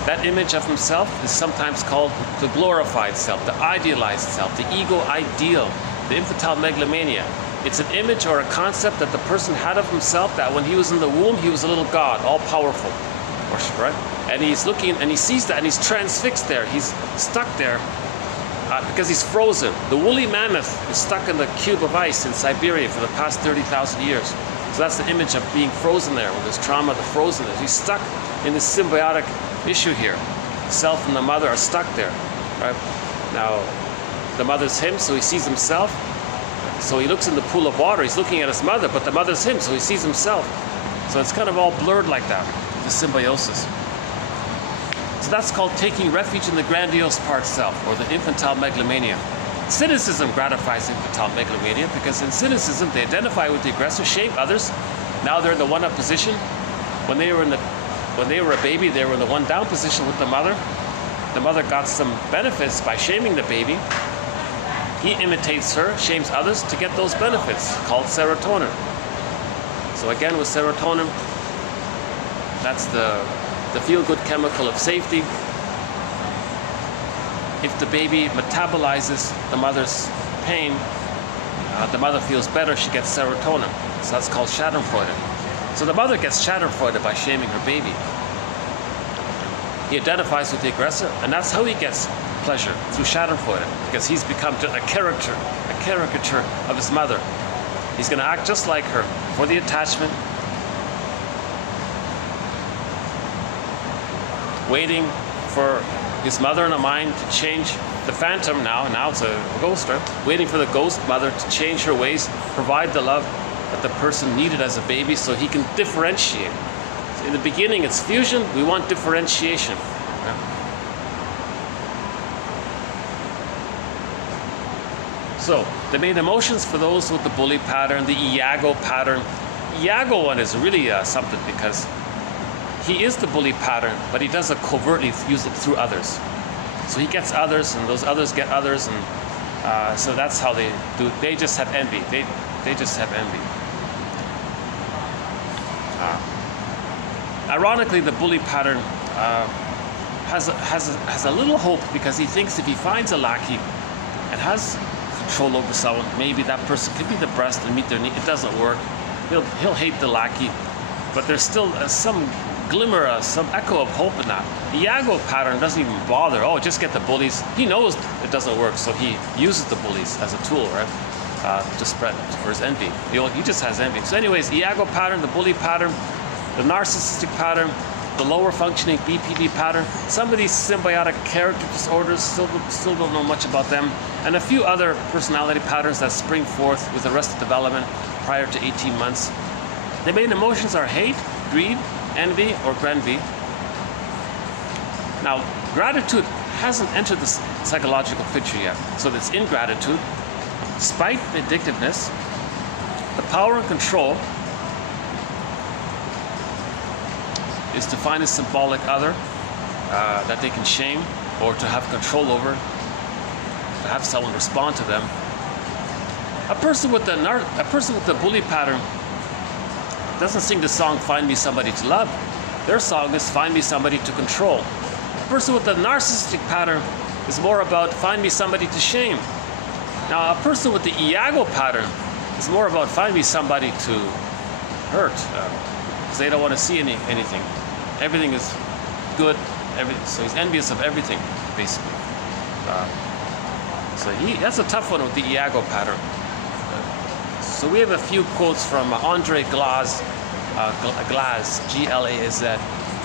That image of himself is sometimes called the glorified self, the idealized self, the ego ideal, the infantile megalomania. It's an image or a concept that the person had of himself, that when he was in the womb, he was a little god, all powerful. Right? And he's looking, and he sees that, and he's transfixed there. He's stuck there because he's frozen. The woolly mammoth is stuck in the cube of ice in Siberia for the past 30,000 years. So that's the image of being frozen there. With this trauma, the frozenness. He's stuck in this symbiotic issue here. The self and the mother are stuck there. Right? Now, the mother's him, so he sees himself. So he looks in the pool of water. He's looking at his mother, but the mother's him, so he sees himself. So it's kind of all blurred like that, the symbiosis. So that's called taking refuge in the grandiose part self, or the infantile megalomania. Cynicism gratifies infantile megalomania because in cynicism they identify with the aggressor, shame others. Now they're in the one-up position. When they were a baby, they were in the one-down position with the mother. The mother got some benefits by shaming the baby. He imitates her, shames others to get those benefits, called serotonin. So again, with serotonin, that's the feel-good chemical of safety. If the baby metabolizes the mother's pain, the mother feels better, she gets serotonin. So that's called schadenfreude. So the mother gets schadenfreude by shaming her baby. He identifies with the aggressor, and that's how he gets pleasure, through schadenfreude, because he's become a caricature of his mother. He's going to act just like her for the attachment, waiting for his mother in the mind to change the phantom now it's a ghost, right? Waiting for the ghost mother to change her ways, provide the love that the person needed as a baby so he can differentiate. In the beginning, it's fusion. We want differentiation. Yeah. So, the main emotions for those with the bully pattern, the Iago pattern. Iago one is really something because he is the bully pattern, but he does it covertly, use it through others. So he gets others, and those others get others, and so that's how they do. They just have envy. They just have envy. Ironically, the bully pattern has a little hope because he thinks if he finds a lackey and has control over someone, maybe that person could be the breast and meet their need. It doesn't work. He'll hate the lackey, but there's still some glimmer, some echo of hope in that. The Iago pattern doesn't even bother. Oh, just get the bullies. He knows it doesn't work, so he uses the bullies as a tool, right, to spread for his envy. He just has envy. So anyways, Iago pattern, the bully pattern, the narcissistic pattern, the lower functioning BPD pattern, some of these symbiotic character disorders, still don't know much about them, and a few other personality patterns that spring forth with arrested development prior to 18 months. The main emotions are hate, greed, envy, or grenvy. Now, gratitude hasn't entered the psychological picture yet, so that's ingratitude, spite, vindictiveness, the power and control is to find a symbolic other that they can shame or to have control over, to have someone respond to them. A person with the bully pattern doesn't sing the song "Find Me Somebody to Love." Their song is "Find Me Somebody to Control." A person with the narcissistic pattern is more about "Find Me Somebody to Shame." Now, a person with the Iago pattern is more about "Find me somebody to hurt," because they don't want to see anything. Everything is good. So he's envious of everything, basically. So that's a tough one with the Iago pattern. So we have a few quotes from Andre Glaz, Glaz,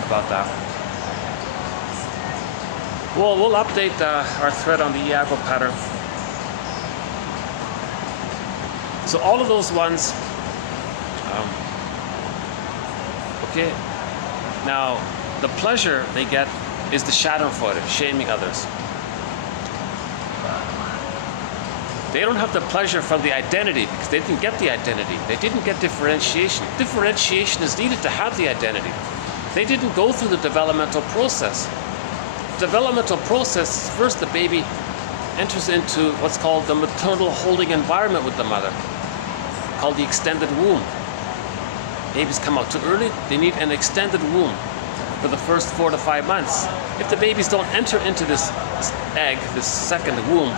about that. We'll update our thread on the Iago pattern. So all of those ones, okay. Now, the pleasure they get is the schadenfreude, shaming others. They don't have the pleasure from the identity because they didn't get the identity. They didn't get differentiation. Differentiation is needed to have the identity. They didn't go through the developmental process. Developmental process, first the baby enters into what's called the maternal holding environment with the mother, called the extended womb. Babies come out too early, they need an extended womb for the first 4 to 5 months. If the babies don't enter into this egg, this second womb,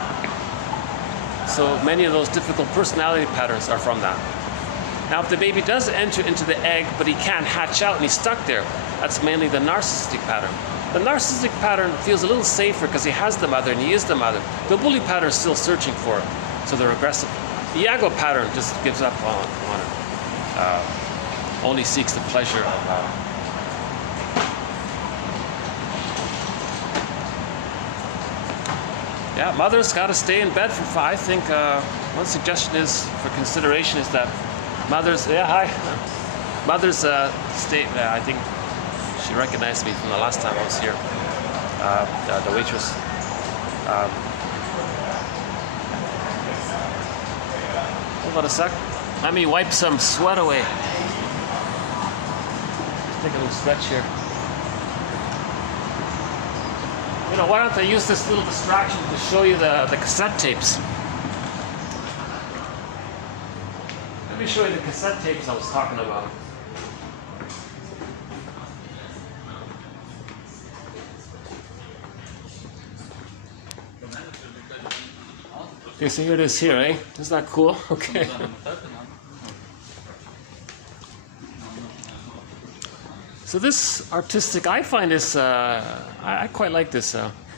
so many of those difficult personality patterns are from that. Now, if the baby does enter into the egg, but he can't hatch out and he's stuck there, That's mainly the narcissistic pattern. The narcissistic pattern feels a little safer because he has the mother and he is the mother. The bully pattern is still searching for it, so they're aggressive. The Iago pattern just gives up on it. Only seeks the pleasure of. Yeah, mothers got to stay in bed for 5. I think one suggestion is for consideration is that mothers. Yeah, hi. Mothers stay. I think she recognized me from the last time I was here. The waitress. Hold on a sec. Let me wipe some sweat away. Just take a little stretch here. You know, why don't I use this little distraction to show you the cassette tapes? Let me show you the cassette tapes I was talking about. Okay, so here it is here, eh? Isn't that cool? Okay. So this artistic, I find this, I quite like this.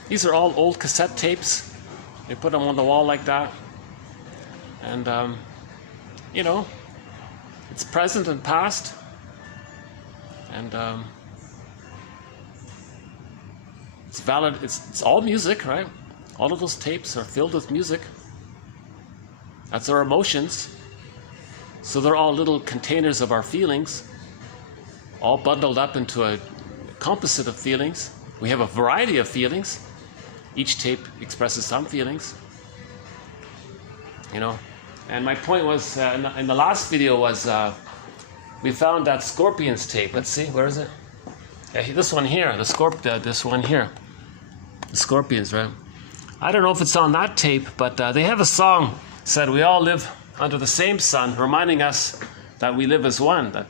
These are all old cassette tapes. They put them on the wall like that. And, you know, it's present and past. And it's valid, it's all music, right? All of those tapes are filled with music. That's our emotions. So they're all little containers of our feelings, all bundled up into a composite of feelings. We have a variety of feelings. Each tape expresses some feelings. You know, and my point was, in the last video was, we found that Scorpions tape. Let's see, where is it? Yeah, this one here, this one here. The Scorpions, right? I don't know if it's on that tape, but they have a song said we all live under the same sun, reminding us that we live as one. That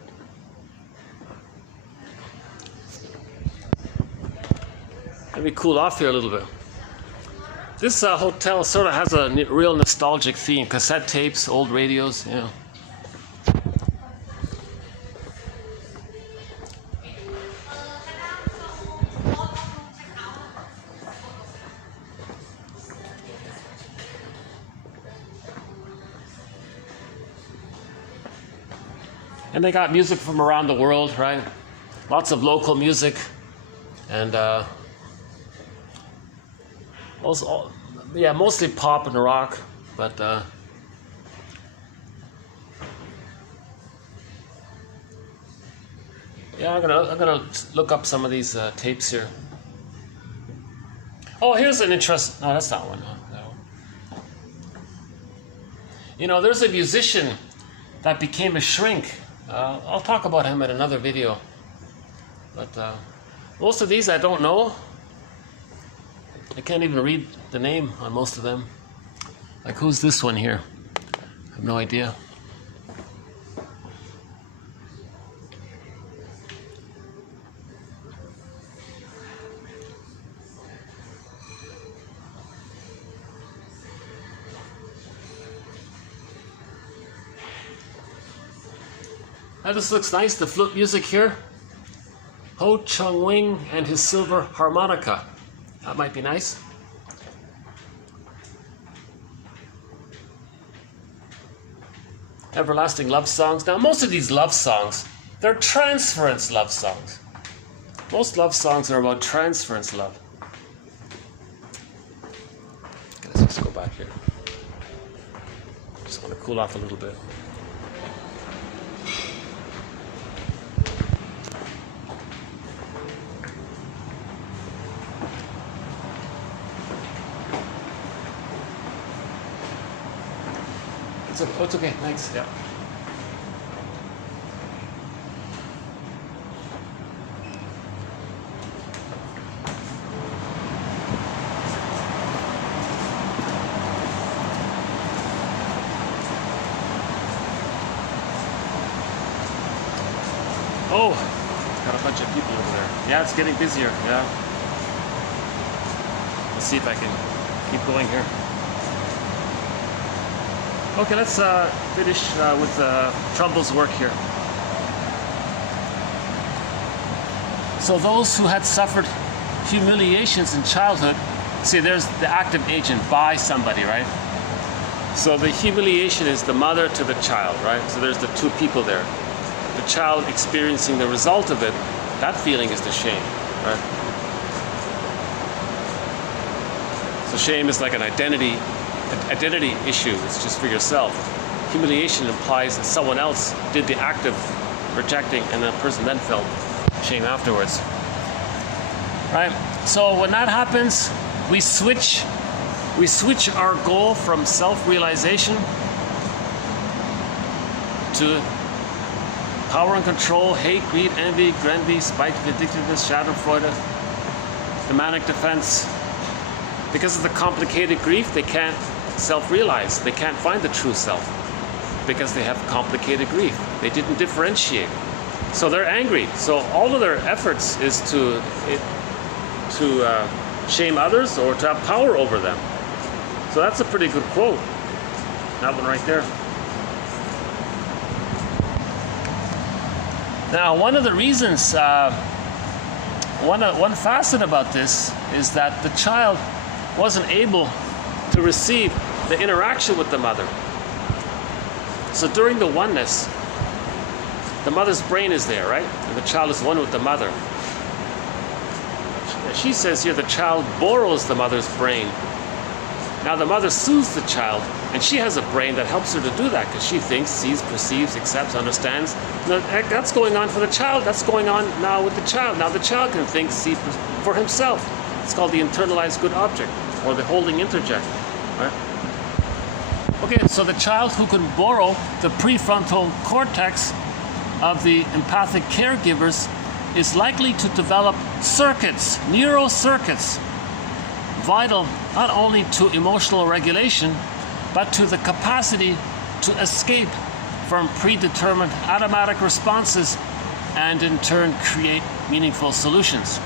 let me cool off here a little bit. This hotel sort of has a real nostalgic theme. Cassette tapes, old radios, you know. And they got music from around the world, right? Lots of local music, and also, yeah, mostly pop and rock. But yeah, I'm gonna look up some of these tapes here. Oh, here's an interest. No, that's not one. No. You know, there's a musician that became a shrink. I'll talk about him in another video. But most of these I don't know. I can't even read the name on most of them. Like, who's this one here? I have no idea. Now this looks nice, the flute music here. Ho Chung Wing and his silver harmonica. That might be nice. Everlasting love songs. Now most of these love songs, they're transference love songs. Most love songs are about transference love. Okay, let's just go back here. Just want to cool off a little bit. Oh, it's okay, thanks. Yeah. Oh, it's got a bunch of people over there. Yeah, it's getting busier. Yeah. Let's see if I can keep going here. Okay, let's finish with Trumbull's work here. So those who had suffered humiliations in childhood, see, there's the active agent by somebody, right? So the humiliation is the mother to the child, right? So there's the two people there. The child experiencing the result of it, that feeling is the shame, right? So shame is like an identity issue. It's just for yourself. Humiliation implies that someone else did the act of rejecting, and the person then felt shame afterwards, right? So when that happens, we switch our goal from self-realization to power and control, hate, greed, envy, spite, vindictiveness, schadenfreude, the manic defense. Because of the complicated grief, they can't self-realize. They can't find the true self because they have complicated grief. They didn't differentiate. So they're angry. So all of their efforts is to shame others or to have power over them. So that's a pretty good quote. That one right there. Now, one of the reasons, one facet about this is that the child wasn't able to receive the interaction with the mother. So during the oneness, the mother's brain is there, right? And the child is one with the mother. She says here the child borrows the mother's brain. Now the mother soothes the child, and she has a brain that helps her to do that because she thinks, sees, perceives, accepts, understands. Now, that's going on for the child. That's going on now with the child. Now the child can think, see for himself. It's called the internalized good object, or the holding interject, right? Okay, so the child who can borrow the prefrontal cortex of the empathic caregivers is likely to develop circuits, neural circuits, vital not only to emotional regulation, but to the capacity to escape from predetermined automatic responses and in turn create meaningful solutions.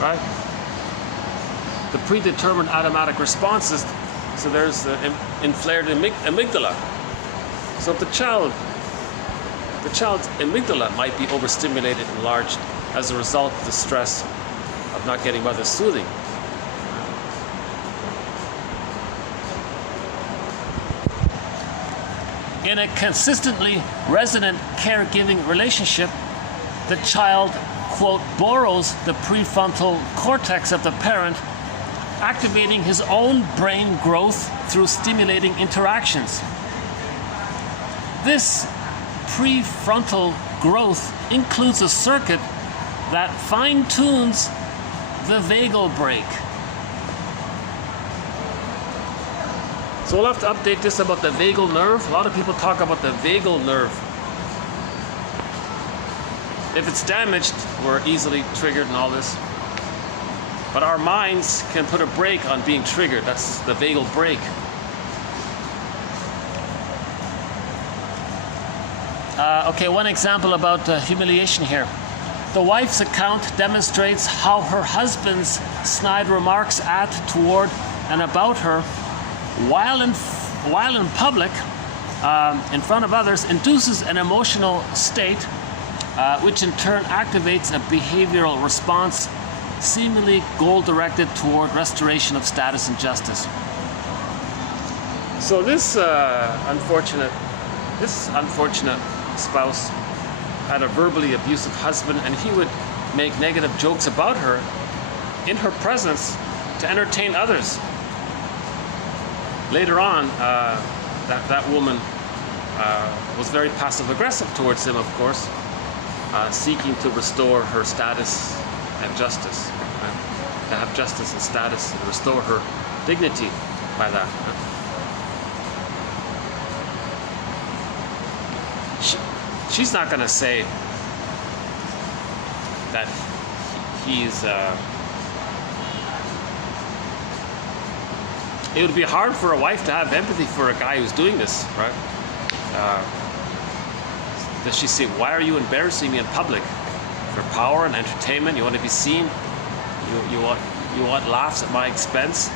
Right? The predetermined automatic responses, so there's the inflared amygdala. So if the child's amygdala might be overstimulated and enlarged as a result of the stress of not getting mother's soothing. In a consistently resonant caregiving relationship, the child, quote, borrows the prefrontal cortex of the parent, activating his own brain growth through stimulating interactions. This prefrontal growth includes a circuit that fine-tunes the vagal brake. So we'll have to update this about the vagal nerve. A lot of people talk about the vagal nerve. If it's damaged, we're easily triggered and all this. But our minds can put a brake on being triggered. That's the vagal brake. Okay, one example about humiliation here. The wife's account demonstrates how her husband's snide remarks at, toward, and about her, while in public, in front of others, induces an emotional state, which in turn activates a behavioral response, seemingly goal-directed toward restoration of status and justice. So this unfortunate spouse had a verbally abusive husband, and he would make negative jokes about her in her presence to entertain others. Later on, that woman was very passive-aggressive towards him, of course, seeking to restore her status and justice, to have justice and status and restore her dignity by that. She's not going to say that he's... It would be hard for a wife to have empathy for a guy who's doing this, right? Does she say, why are you embarrassing me in public? For power and entertainment, you want to be seen? You want laughs at my expense?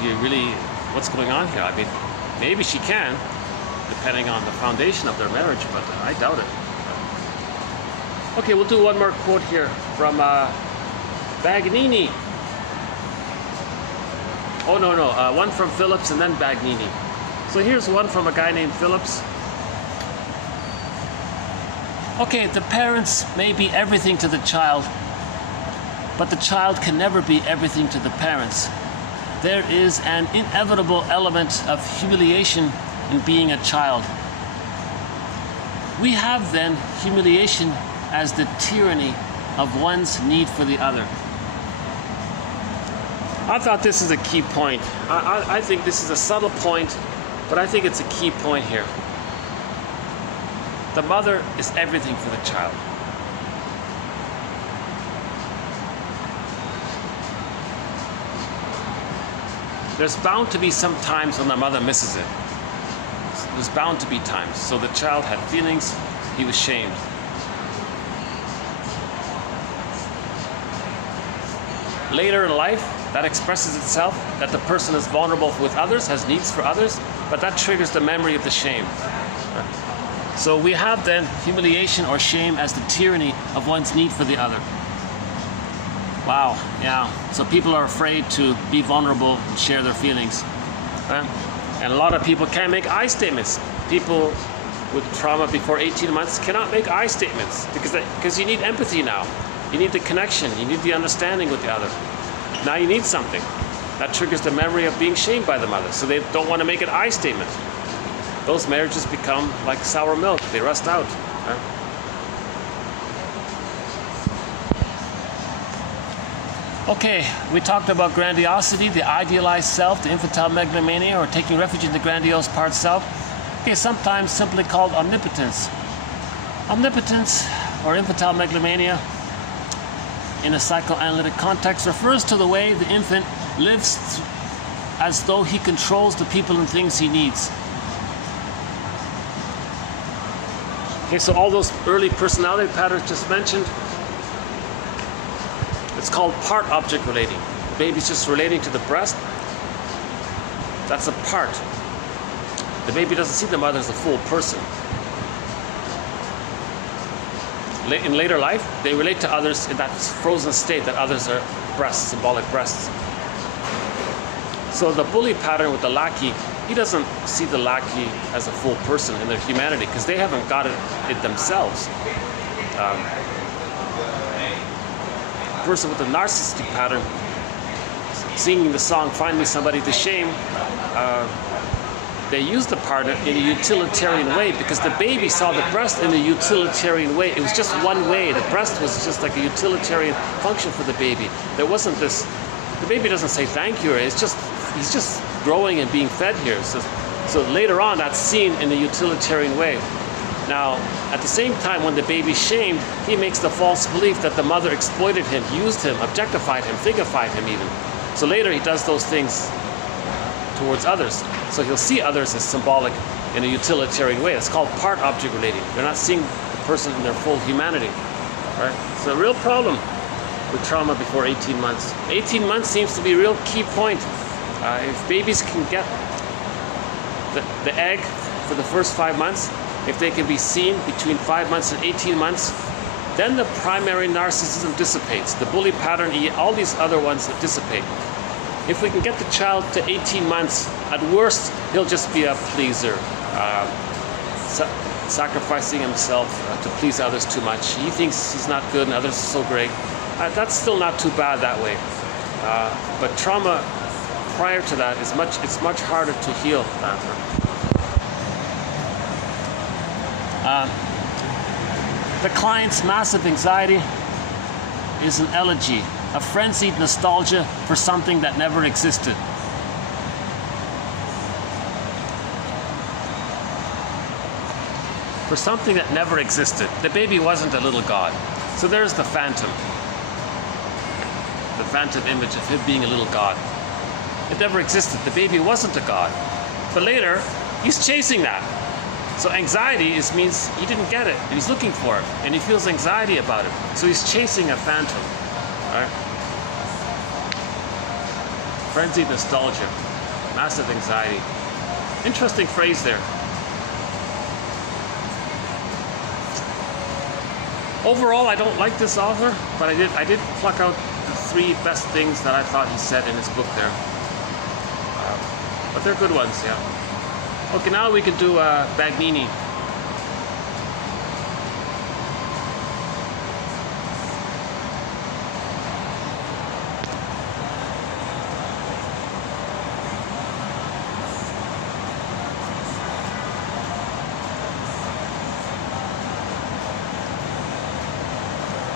Do you really, what's going on here? I mean, maybe she can, depending on the foundation of their marriage, but I doubt it. Okay, we'll do one more quote here from Bagnini. Oh, no, one from Phillips and then Bagnini. So here's one from a guy named Phillips. Okay, the parents may be everything to the child, but the child can never be everything to the parents. There is an inevitable element of humiliation in being a child. We have then humiliation as the tyranny of one's need for the other. I thought this is a key point. I think this is a subtle point, but I think it's a key point here. The mother is everything for the child. There's bound to be some times when the mother misses it. There's bound to be times. So the child had feelings, he was shamed. Later in life, that expresses itself that the person is vulnerable with others, has needs for others, but that triggers the memory of the shame. So we have then humiliation or shame as the tyranny of one's need for the other. Wow, yeah. So people are afraid to be vulnerable and share their feelings. Right? And a lot of people can't make I statements. People with trauma before 18 months cannot make I statements because you need empathy now. You need the connection. You need the understanding with the other. Now you need something. That triggers the memory of being shamed by the mother. So they don't want to make an I statement. Those marriages become like sour milk. They rust out. Right? Okay, we talked about grandiosity, the idealized self, the infantile megalomania, or taking refuge in the grandiose part self. Okay, sometimes simply called omnipotence. Omnipotence, or infantile megalomania, in a psychoanalytic context, refers to the way the infant lives as though he controls the people and things he needs. Okay, so all those early personality patterns just mentioned, it's called part object relating. The baby's just relating to the breast. That's a part. The baby doesn't see the mother as a full person. In later life, they relate to others in that frozen state that others are breasts, symbolic breasts. So the bully pattern with the lackey, he doesn't see the lackey as a full person in their humanity because they haven't got it themselves. Person with the narcissistic pattern, singing the song "Find Me Somebody to Shame," they use the partner in a utilitarian way because the baby saw the breast in a utilitarian way. It was just one way. The breast was just like a utilitarian function for the baby. There wasn't this. The baby doesn't say thank you. He's just growing and being fed here. So later on, that's seen in a utilitarian way. Now, at the same time, when the baby's shamed, he makes the false belief that the mother exploited him, used him, objectified him, thingified him even. So later he does those things towards others. So he'll see others as symbolic in a utilitarian way. It's called part object relating. They're not seeing the person in their full humanity. Right? It's a real problem with trauma before 18 months. 18 months seems to be a real key point. If babies can get the egg for the first 5 months, if they can be seen between 5 months and 18 months, then the primary narcissism dissipates. The bully pattern, all these other ones that dissipate. If we can get the child to 18 months, at worst, he'll just be a pleaser, sacrificing himself to please others too much. He thinks he's not good and others are so great. That's still not too bad that way. But trauma prior to that is much harder to heal. The client's massive anxiety is an elegy, a frenzied nostalgia for something that never existed. For something that never existed. The baby wasn't a little god. So there's the phantom image of him being a little god. It never existed. The baby wasn't a god. But later, he's chasing that. So anxiety means he didn't get it, and he's looking for it, and he feels anxiety about it. So he's chasing a phantom. Right? Frenzied nostalgia, massive anxiety. Interesting phrase there. Overall, I don't like this author, but I did pluck out the 3 best things that I thought he said in his book there. But they're good ones, yeah. Okay, now we can do Bagnini.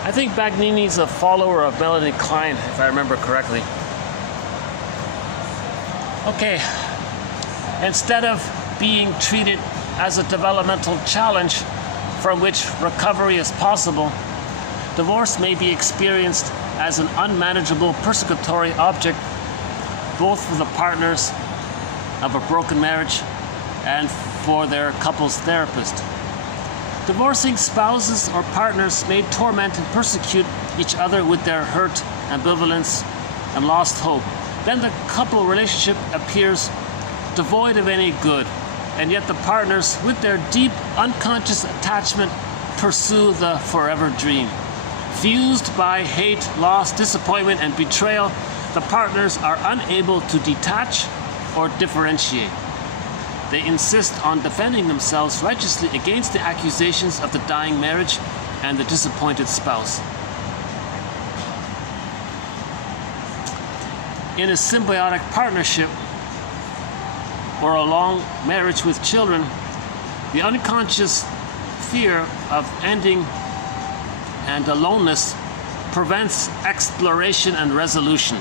I think Bagnini's a follower of Melanie Klein, if I remember correctly. Okay, instead of being treated as a developmental challenge from which recovery is possible, divorce may be experienced as an unmanageable persecutory object, both for the partners of a broken marriage and for their couple's therapist. Divorcing spouses or partners may torment and persecute each other with their hurt, ambivalence, and lost hope. Then the couple relationship appears devoid of any good, and yet the partners, with their deep unconscious attachment, pursue the forever dream. Fused by hate, loss, disappointment, and betrayal, the partners are unable to detach or differentiate. They insist on defending themselves righteously against the accusations of the dying marriage and the disappointed spouse. In a symbiotic partnership or a long marriage with children, the unconscious fear of ending and aloneness prevents exploration and resolution.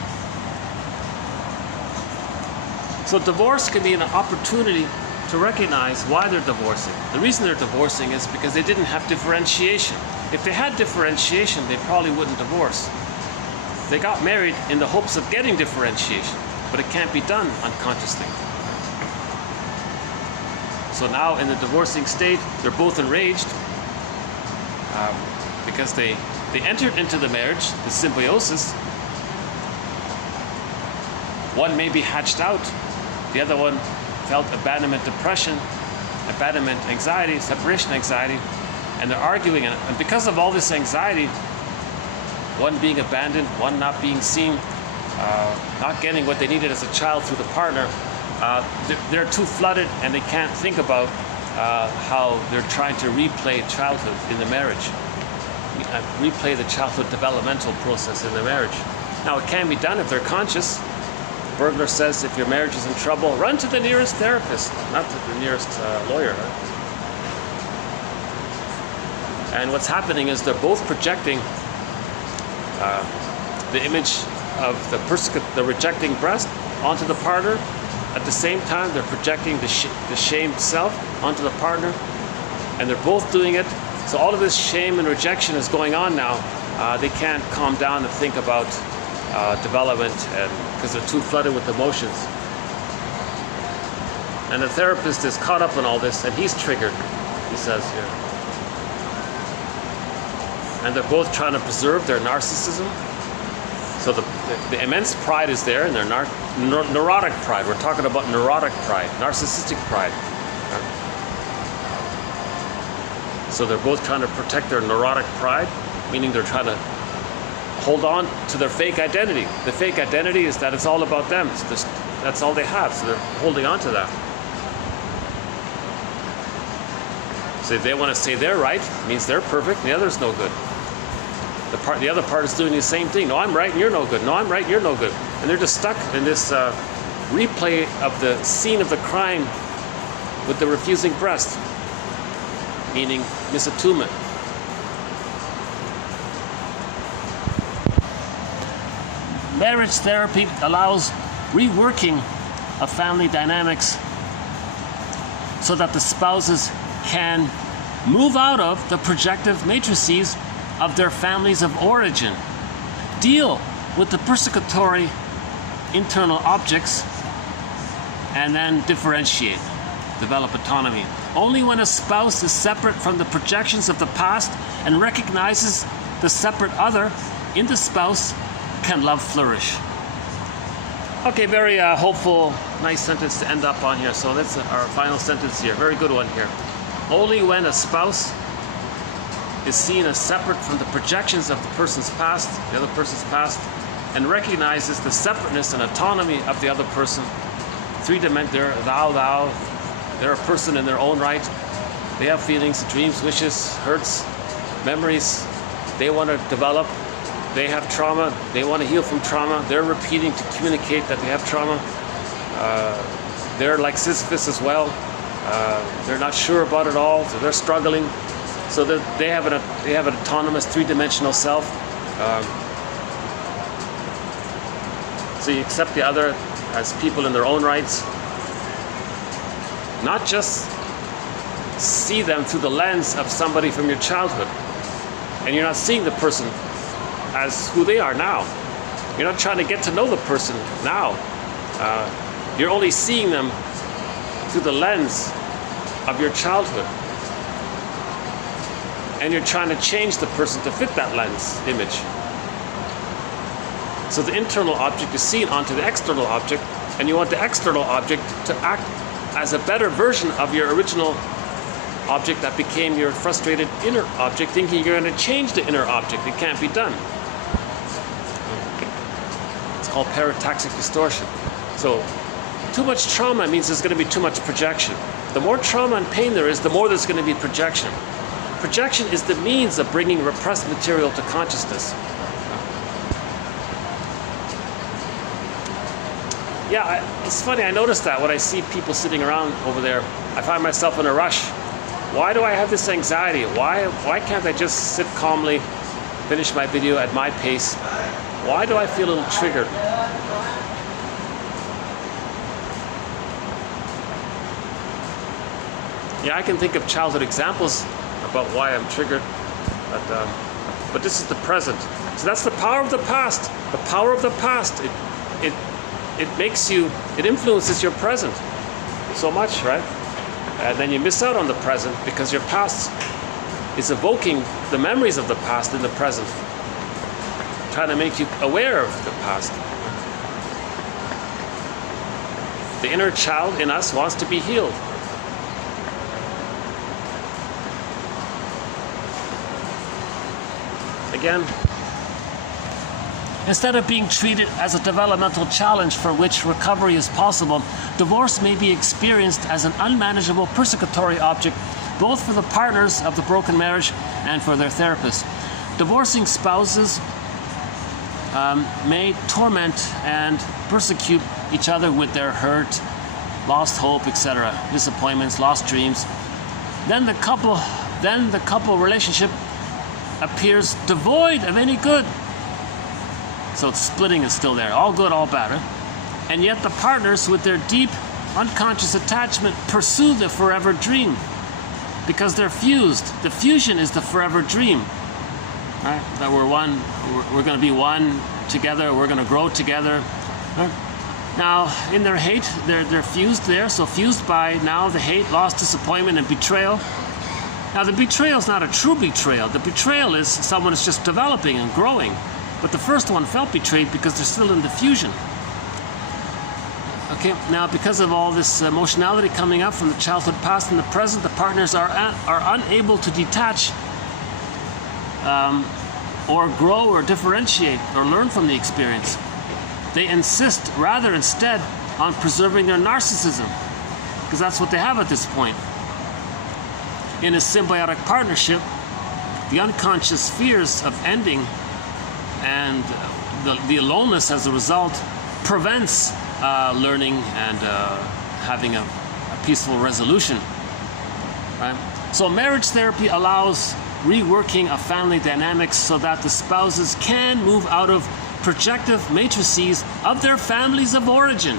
So divorce can be an opportunity to recognize why they're divorcing. The reason they're divorcing is because they didn't have differentiation. If they had differentiation, they probably wouldn't divorce. They got married in the hopes of getting differentiation, but it can't be done unconsciously. So now in the divorcing state, they're both enraged because they entered into the marriage, the symbiosis. One may be hatched out. The other one felt abandonment depression, abandonment anxiety, separation anxiety, and they're arguing. And because of all this anxiety, one being abandoned, one not being seen, not getting what they needed as a child through the partner, they're too flooded and they can't think about how they're trying to replay childhood in the marriage, replay the childhood developmental process in the marriage. Now, it can be done if they're conscious. Bergler says if your marriage is in trouble, run to the nearest therapist, not to the nearest lawyer. Right? And what's happening is they're both projecting the image of the rejecting breast onto the partner. At the same time, they're projecting the shamed self onto the partner, and they're both doing it. So all of this shame and rejection is going on now. They can't calm down and think about development, and because they're too flooded with emotions. And the therapist is caught up in all this, and he's triggered, he says here. And they're both trying to preserve their narcissism. So the immense pride is there, and their neurotic pride. We're talking about neurotic pride, narcissistic pride. So they're both trying to protect their neurotic pride, meaning they're trying to hold on to their fake identity. The fake identity is that it's all about them. So that's all they have. So they're holding on to that. So if they want to say they're right, it means they're perfect, and the other's no good. The other part is doing the same thing. No, I'm right and you're no good. No, I'm right and you're no good. And they're just stuck in this replay of the scene of the crime with the refusing breast, meaning misattunement. Marriage therapy allows reworking of family dynamics so that the spouses can move out of the projective matrices of their families of origin, deal with the persecutory internal objects, and then differentiate, develop autonomy. Only when a spouse is separate from the projections of the past and recognizes the separate other in the spouse can love flourish. Okay, very hopeful, nice sentence to end up on here. So that's our final sentence here. Very good one here. Only when a spouse is seen as separate from the projections of the person's past, the other person's past, and recognizes the separateness and autonomy of the other person. They're thou, they're a person in their own right. They have feelings, dreams, wishes, hurts, memories. They want to develop. They have trauma. They want to heal from trauma. They're repeating to communicate that they have trauma. They're like Sisyphus as well. They're not sure about it all, so they're struggling. So that they have an autonomous three-dimensional self. So you accept the other as people in their own rights. Not just see them through the lens of somebody from your childhood. And you're not seeing the person as who they are now. You're not trying to get to know the person now. You're only seeing them through the lens of your childhood. And you're trying to change the person to fit that lens image. So the internal object is seen onto the external object, and you want the external object to act as a better version of your original object that became your frustrated inner object, thinking you're going to change the inner object. It can't be done. It's called parataxic distortion. So too much trauma means there's going to be too much projection. The more trauma and pain there is, the more there's going to be projection. Projection is the means of bringing repressed material to consciousness. Yeah, it's funny, I noticed that when I see people sitting around over there, I find myself in a rush. Why do I have this anxiety? Why can't I just sit calmly, finish my video at my pace? Why do I feel a little triggered? Yeah, I can think of childhood examples about why I'm triggered, but this is the present. So that's the power of the past. The power of the past. It influences your present so much, right? And then you miss out on the present because your past is evoking the memories of the past in the present, trying to make you aware of the past. The inner child in us wants to be healed. Again, instead of being treated as a developmental challenge for which recovery is possible, divorce may be experienced as an unmanageable persecutory object, both for the partners of the broken marriage and for their therapist. Divorcing spouses may torment and persecute each other with their hurt, lost hope, etc., disappointments, lost dreams. Then the couple relationship appears devoid of any good. So splitting is still there, all good, all bad. Huh? And yet the partners with their deep unconscious attachment pursue the forever dream because they're fused. The fusion is the forever dream. Right? That we're one, we're going to be one together, we're going to grow together. Right? Now, in their hate, they're fused there, so fused by now the hate, loss, disappointment, and betrayal. Now, the betrayal is not a true betrayal. The betrayal is someone is just developing and growing. But the first one felt betrayed because they're still in the fusion. Okay, now because of all this emotionality coming up from the childhood past and the present, the partners are unable to detach or grow or differentiate or learn from the experience. They insist rather instead on preserving their narcissism, because that's what they have at this point. In a symbiotic partnership, the unconscious fears of ending and the aloneness as a result prevents learning and having a peaceful resolution. Right? So marriage therapy allows reworking of family dynamics so that the spouses can move out of projective matrices of their families of origin.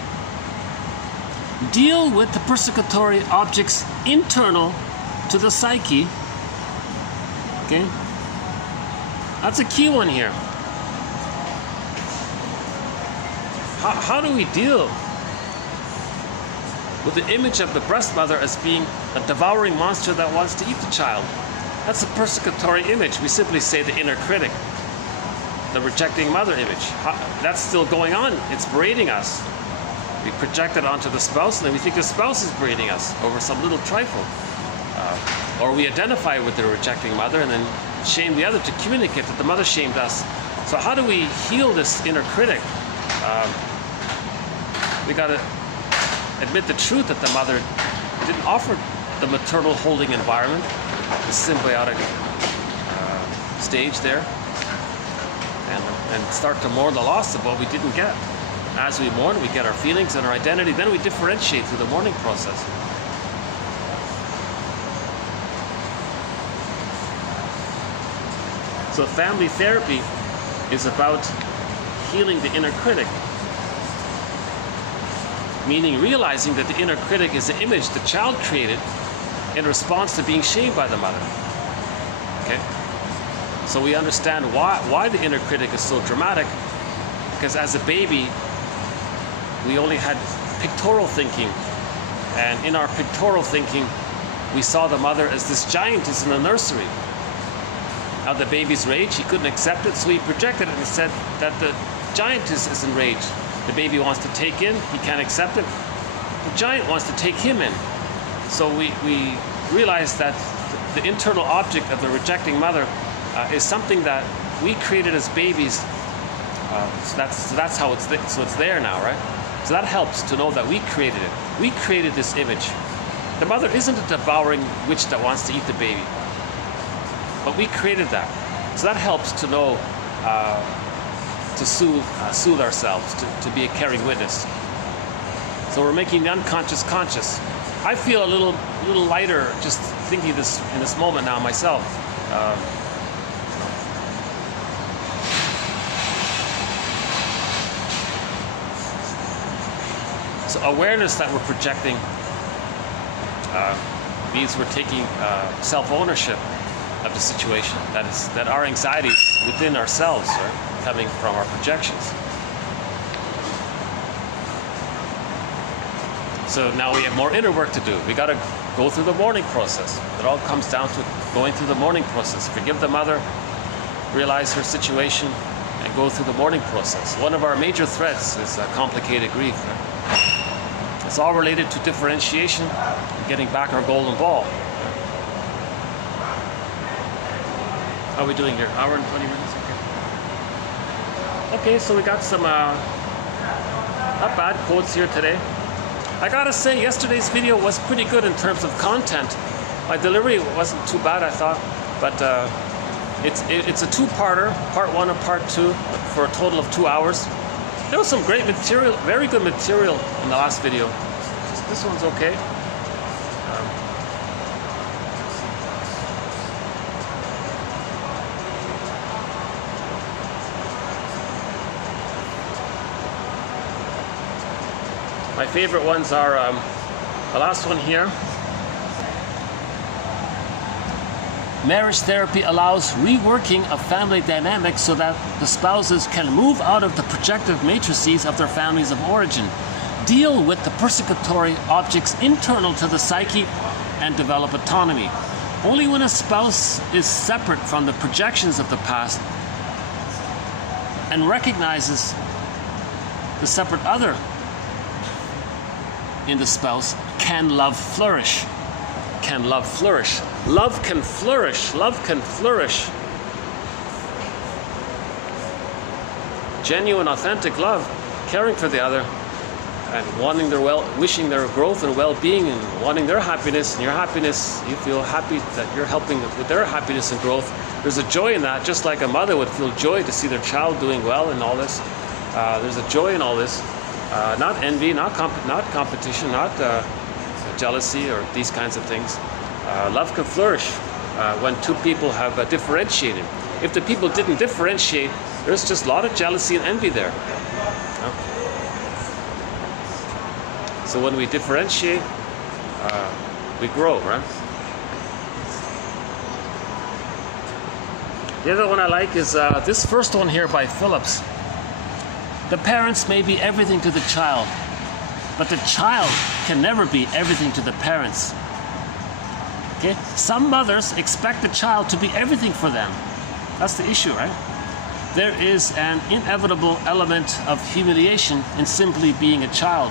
Deal with the persecutory objects internal to the psyche. Okay? That's a key one here. How do we deal with the image of the breast mother as being a devouring monster that wants to eat the child? That's a persecutory image. We simply say the inner critic, the rejecting mother image. That's still going on. It's berating us. We project it onto the spouse, and then we think the spouse is berating us over some little trifle. Or we identify with the rejecting mother, and then shame the other to communicate that the mother shamed us. So how do we heal this inner critic? We got to admit the truth that the mother didn't offer the maternal holding environment, the symbiotic stage there, and start to mourn the loss of what we didn't get. As we mourn, we get our feelings and our identity, then we differentiate through the mourning process. So family therapy is about healing the inner critic, meaning realizing that the inner critic is the image the child created in response to being shamed by the mother. Okay? So we understand why the inner critic is so dramatic, because as a baby, we only had pictorial thinking, and in our pictorial thinking, we saw the mother as this giantess in the nursery. Now the baby's rage, he couldn't accept it, so he projected it and said that the giantess is enraged. The baby wants to take in, he can't accept it. The giant wants to take him in. So we realized that the internal object of the rejecting mother is something that we created as babies. So that's how it's there now, right? So that helps to know that we created it. We created this image. The mother isn't a devouring witch that wants to eat the baby, but we created that. So that helps to know to soothe ourselves, to be a caring witness. So we're making the unconscious conscious. I feel a little lighter just thinking this in this moment now myself. So awareness that we're projecting means we're taking self-ownership of the situation. That our anxieties within ourselves are coming from our projections. So now we have more inner work to do. We got to go through the mourning process. It all comes down to going through the mourning process. Forgive the mother, realize her situation, and go through the mourning process. One of our major threats is complicated grief. Right? It's all related to differentiation, and getting back our golden ball. How are we doing here? Hour and 20 minutes? Okay, so we got some not bad quotes here today. I gotta say, yesterday's video was pretty good in terms of content. My delivery wasn't too bad, I thought, but it's a two-parter, part one and part two, for a total of 2 hours. There was some great material, very good material in the last video. This one's okay. My favorite ones are the last one here. Marriage therapy allows reworking of family dynamics so that the spouses can move out of the projective matrices of their families of origin, deal with the persecutory objects internal to the psyche, and develop autonomy. Only when a spouse is separate from the projections of the past and recognizes the separate other in the spouse can love flourish. Can love flourish. Love can flourish. Love can flourish. Genuine, authentic love, caring for the other, and wanting their wishing their growth and well-being, and wanting their happiness and your happiness. You feel happy that you're helping with their happiness and growth. There's a joy in that, just like a mother would feel joy to see their child doing well in all this. There's a joy in all this. Not envy, not competition, not jealousy or these kinds of things. Love can flourish when two people have differentiated. If the people didn't differentiate, there's just a lot of jealousy and envy there. So when we differentiate, we grow, right? The other one I like is this first one here by Phillips. The parents may be everything to the child, but the child can never be everything to the parents. Okay? Some mothers expect the child to be everything for them. That's the issue, right? There is an inevitable element of humiliation in simply being a child,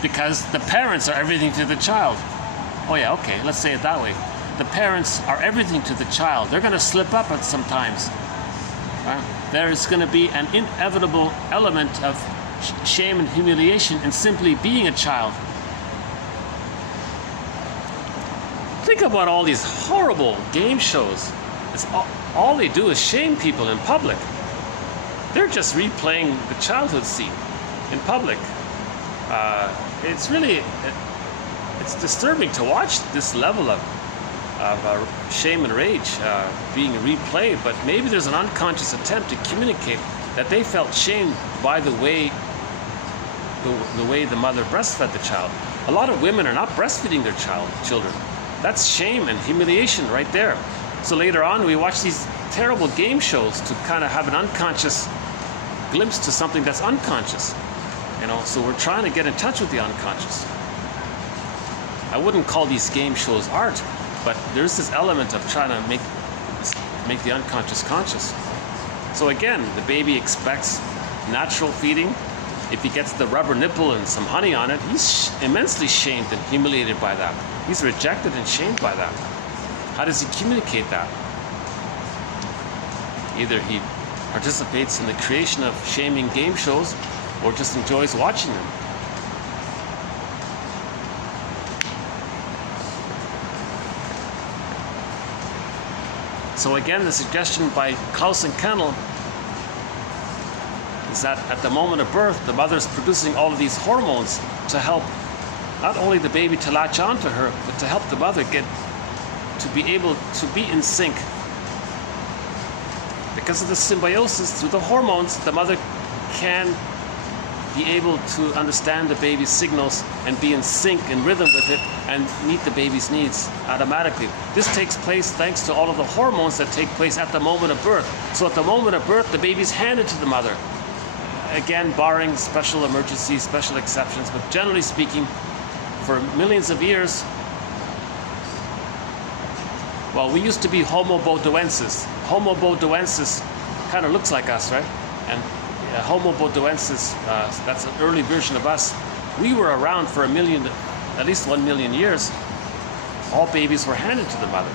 because the parents are everything to the child. Oh yeah, okay, let's say it that way. the parents are everything to the child. They're going to slip up at sometimes. There's going to be an inevitable element of shame and humiliation in simply being a child. Think about all these horrible game shows. It's all they do is shame people in public. They're just replaying the childhood scene in public. It's really, it's disturbing to watch this level of shame and rage being replayed, but maybe there's an unconscious attempt to communicate that they felt shamed by the way the mother breastfed the child. A lot of women are not breastfeeding their children. That's shame and humiliation right there. So later on, we watch these terrible game shows to kind of have an unconscious glimpse to something that's unconscious. So we're trying to get in touch with the unconscious. I wouldn't call these game shows art, but there's this element of trying to make the unconscious conscious. So again, the baby expects natural feeding. If he gets the rubber nipple and some honey on it, he's immensely shamed and humiliated by that. He's rejected and shamed by that. How does he communicate that? Either he participates in the creation of shaming game shows or just enjoys watching them. So again, the suggestion by Klaus and Kennel is that at the moment of birth, the mother's producing all of these hormones to help not only the baby to latch onto her, but to help the mother to be able to be in sync. Because of the symbiosis through the hormones, the mother can be able to understand the baby's signals and be in sync and rhythm with it and meet the baby's needs automatically. This takes place thanks to all of the hormones that take place at the moment of birth. So at the moment of birth, the baby's handed to the mother. Again, barring special emergencies, special exceptions, but generally speaking, for millions of years, well, we used to be Homo bodoensis. Homo bodoensis kind of looks like us, right? And Homo bodoensis, that's an early version of us. We were around for at least 1 million years. All babies were handed to the mother.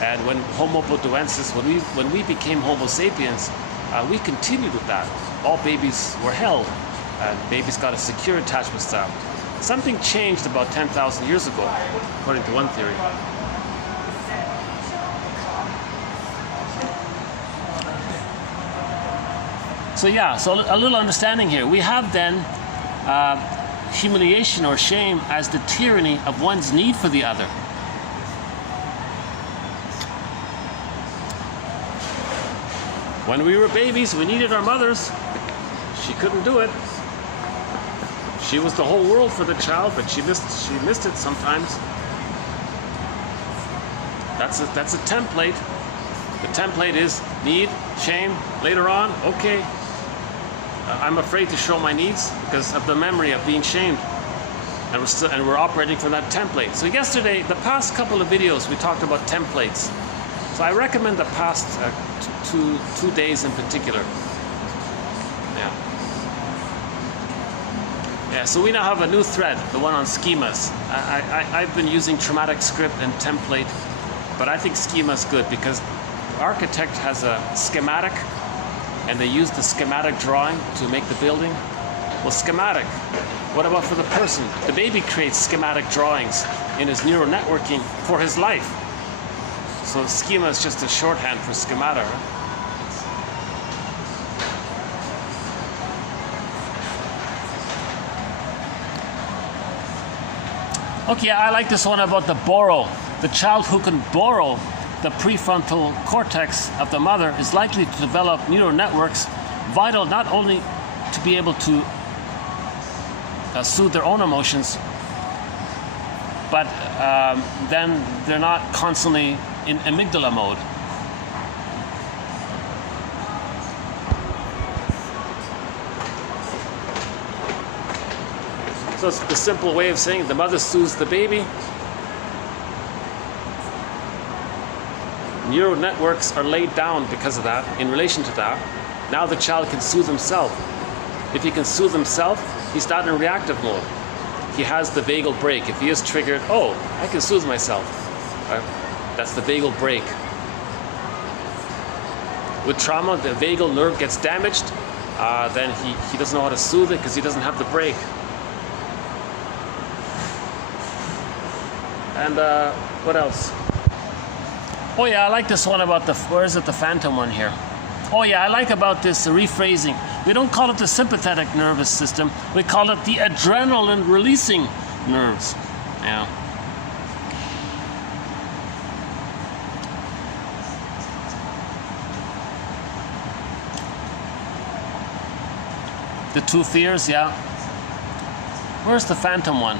And when Homo bodoensis, when we became Homo sapiens, we continued with that. All babies were held, and babies got a secure attachment style. Something changed about 10,000 years ago, according to one theory. So yeah, so a little understanding here. We have then humiliation or shame as the tyranny of one's need for the other. When we were babies, we needed our mothers. She couldn't do it. She was the whole world for the child, but she missed it sometimes. That's a template. The template is need, shame, later on, okay. I'm afraid to show my needs because of the memory of being shamed. And we're operating from that template. So yesterday, the past couple of videos, we talked about templates. So I recommend the past two days in particular. Yeah, so we now have a new thread, the one on schemas. I've been using traumatic script and template, but I think schema is good because the architect has a schematic and they use the schematic drawing to make the building. Well, schematic, what about for the person? The baby creates schematic drawings in his neural networking for his life. So schema is just a shorthand for schemata. Okay, I like this one about the borrow. The child who can borrow the prefrontal cortex of the mother is likely to develop neural networks vital not only to be able to soothe their own emotions, but then they're not constantly in amygdala mode. So it's the simple way of saying the mother soothes the baby. Neural networks are laid down because of that, in relation to that. Now the child can soothe himself. If he can soothe himself, he's not in reactive mode. He has the vagal brake. If he is triggered, oh, I can soothe myself. Right? That's the vagal brake. With trauma, the vagal nerve gets damaged, then he doesn't know how to soothe it because he doesn't have the brake. And what else? Oh yeah, I like this one about the, where is it, the phantom one here? Oh yeah, I like about this rephrasing. We don't call it the sympathetic nervous system, we call it the adrenaline releasing nerves. Yeah. The two fears, yeah. Where's the phantom one?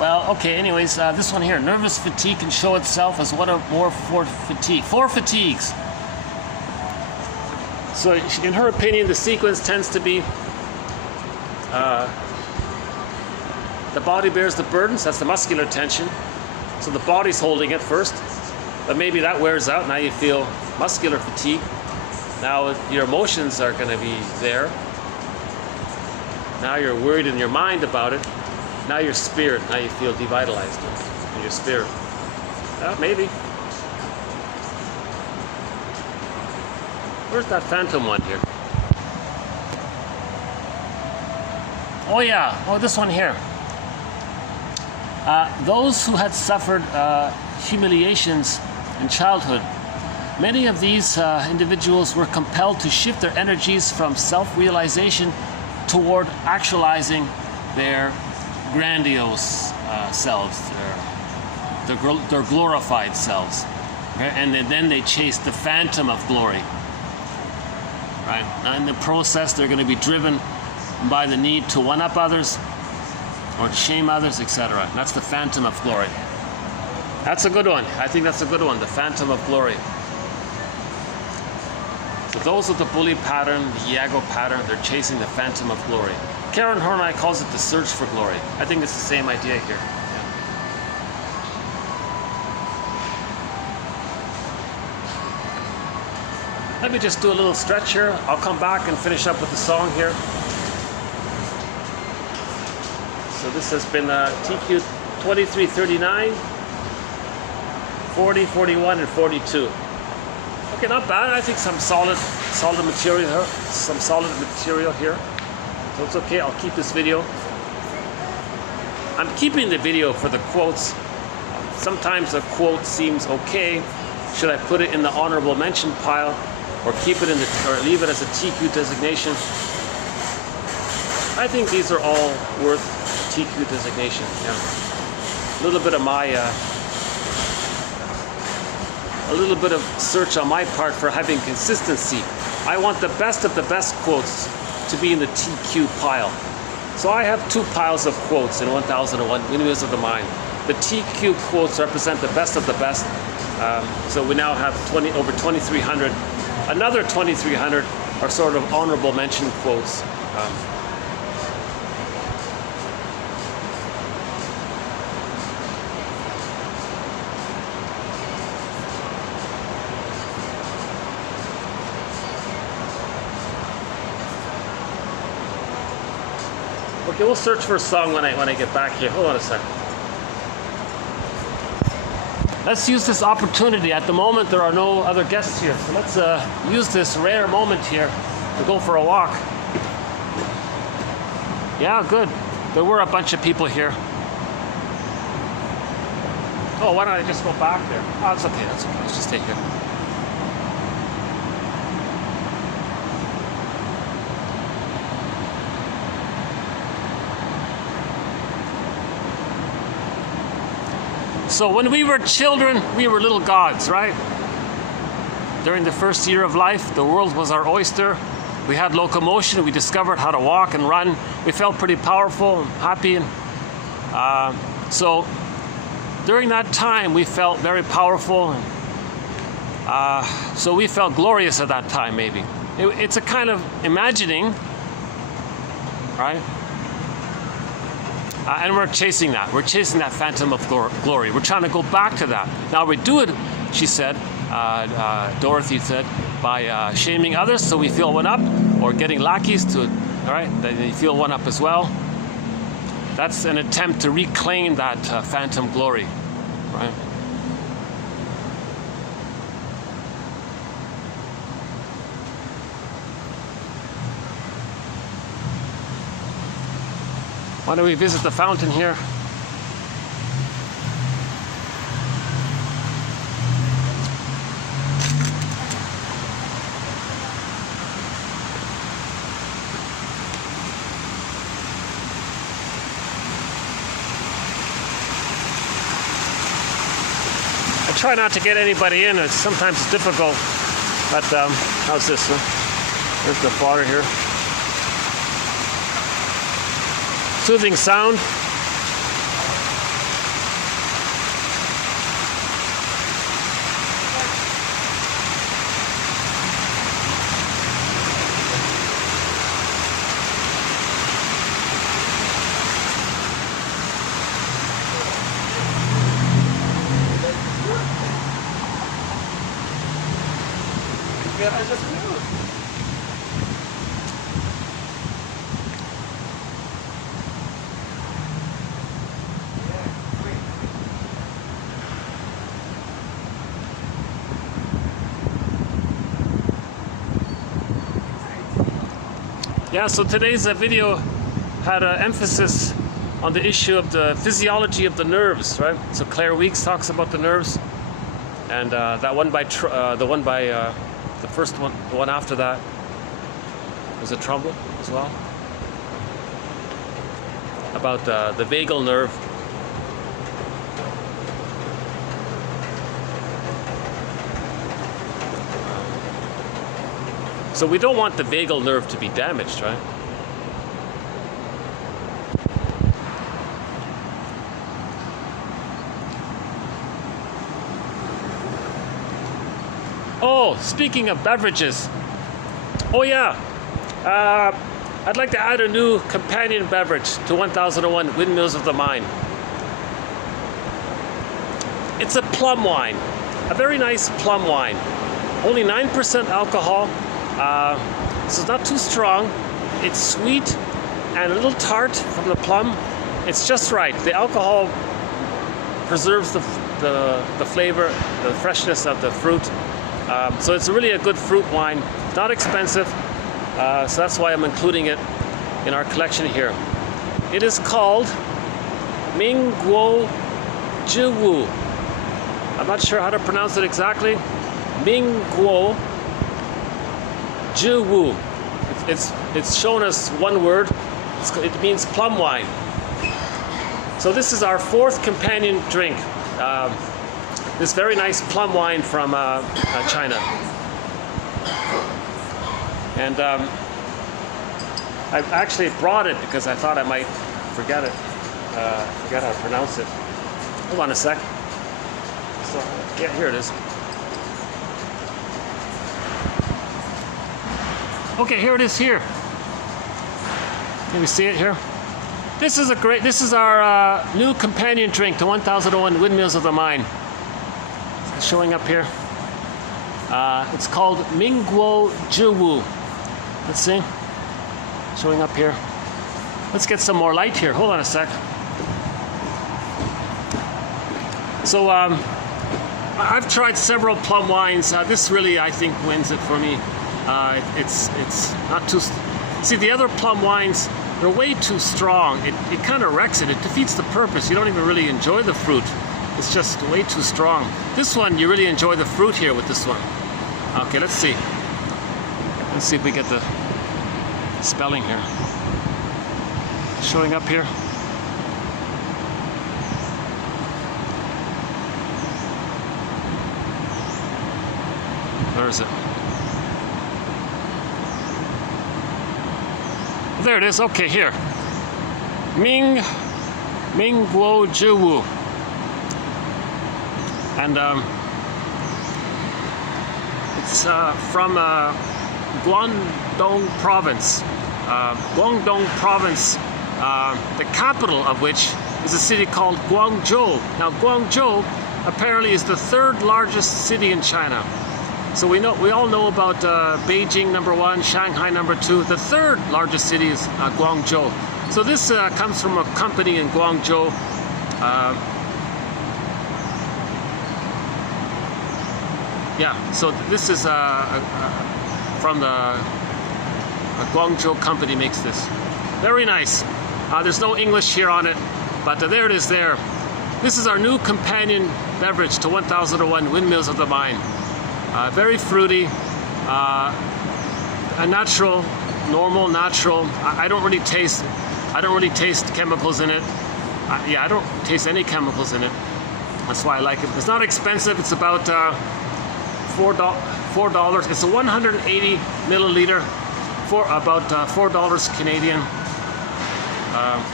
Well, okay, anyways, this one here. Nervous fatigue can show itself as one or more four fatigues. So in her opinion, the sequence tends to be the body bears the burdens, that's the muscular tension. So the body's holding it first, but maybe that wears out. Now you feel muscular fatigue. Now your emotions are going to be there. Now you're worried in your mind about it. Now your spirit, now you feel devitalized in your spirit. Maybe. Where's that phantom one here? Oh yeah, oh this one here. Those who had suffered humiliations in childhood, many of these individuals were compelled to shift their energies from self-realization toward actualizing their grandiose selves, their glorified selves, okay? And then they chase the phantom of glory, right? And in the process, they're going to be driven by the need to one-up others or to shame others, etc. That's the phantom of glory. That's a good one. I think that's a good one, the phantom of glory. So those with the bully pattern, the Iago pattern, they're chasing the phantom of glory. Karen Horney calls it the search for glory. I think it's the same idea here. Yeah. Let me just do a little stretch here. I'll come back and finish up with the song here. So this has been TQ 2339, 40, 41, and 42. Okay, not bad. I think some solid material here. Some solid material here. So it's okay, I'll keep this video. I'm keeping the video for the quotes. Sometimes a quote seems okay. Should I put it in the honorable mention pile or keep it in the, or leave it as a TQ designation? I think these are all worth TQ designation. Yeah. A little bit of my, a little bit of search on my part for having consistency. I want the best of the best quotes to be in the TQ pile. So I have two piles of quotes in 1001 Windmills of the Mind. The TQ quotes represent the best of the best. So we now have over 2,300. Another 2,300 are sort of honorable mention quotes. Okay, we'll search for a song when I get back here. Hold on a second. Let's use this opportunity. At the moment, there are no other guests here. So let's use this rare moment here to go for a walk. Yeah, good. There were a bunch of people here. Oh, why don't I just go back there? Oh, it's okay. That's okay. Let's just stay here. So when we were children, we were little gods, right? During the first year of life, the world was our oyster. We had locomotion. We discovered how to walk and run. We felt pretty powerful and happy. And so during that time, we felt very powerful. And, so we felt glorious at that time, maybe. It's a kind of imagining, right? And we're chasing that. We're chasing that phantom of glory. We're trying to go back to that. Now we do it, she said, Dorothy said, by shaming others so we feel one up, or getting lackeys to, all right, they feel one up as well. That's an attempt to reclaim that phantom glory, right? Why don't we visit the fountain here? I try not to get anybody in. It's sometimes difficult. But how's this? There's the water here. Soothing sound. Yeah, so today's video had an emphasis on the issue of the physiology of the nerves, right? So Claire Weeks talks about the nerves, and that one by the first one, the one after that was a Trumbull as well, about the vagal nerve. So we don't want the vagal nerve to be damaged, right? Oh, speaking of beverages. Oh yeah, I'd like to add a new companion beverage to 1001 Windmills of the Mind. It's a plum wine, a very nice plum wine. Only 9% alcohol. So it's not too strong. It's sweet and a little tart from the plum. It's just right. The alcohol preserves the flavor, the freshness of the fruit. So it's really a good fruit wine. Not expensive. So that's why I'm including it in our collection here. It is called Mingguo Jiwu. I'm not sure how to pronounce it exactly. Mingguo Jiwu. It's shown as one word. It means plum wine. So this is our fourth companion drink. This very nice plum wine from China. And I actually brought it because I thought I might forget it. Forget how to pronounce it. Hold on a sec. So, yeah, here it is. Okay, here it is here. Can we see it here? This is our new companion drink to 1001 Windmills of the Mind. It's showing up here. It's called Mingguo Jiwu. Let's see. Showing up here. Let's get some more light here. Hold on a sec. So I've tried several plum wines. This really, I think, wins it for me. It's not too. See, the other plum wines, they're way too strong. It kind of wrecks it. It defeats the purpose. You don't even really enjoy the fruit. It's just way too strong. This one, you really enjoy the fruit here with this one. Okay, let's see. Let's see if we get the spelling here. Showing up here. Where is it? There it is. Okay, here. Mingguo Jiwu. And it's from Guangdong province. Guangdong province the capital of which is a city called Guangzhou. Now Guangzhou apparently is the third largest city in China. So we all know about Beijing #1, Shanghai #2. The third largest city is Guangzhou. So this comes from a company in Guangzhou. Yeah, so this is from the Guangzhou company makes this. Very nice. There's no English here on it, but there it is there. This is our new companion beverage to 1001 Windmills of the Mind. Very fruity, a natural, normal, natural. I don't really taste chemicals in it. Yeah, I don't taste any chemicals in it. That's why I like it. It's not expensive. It's about $4. It's a 180 milliliter for about $4 Canadian.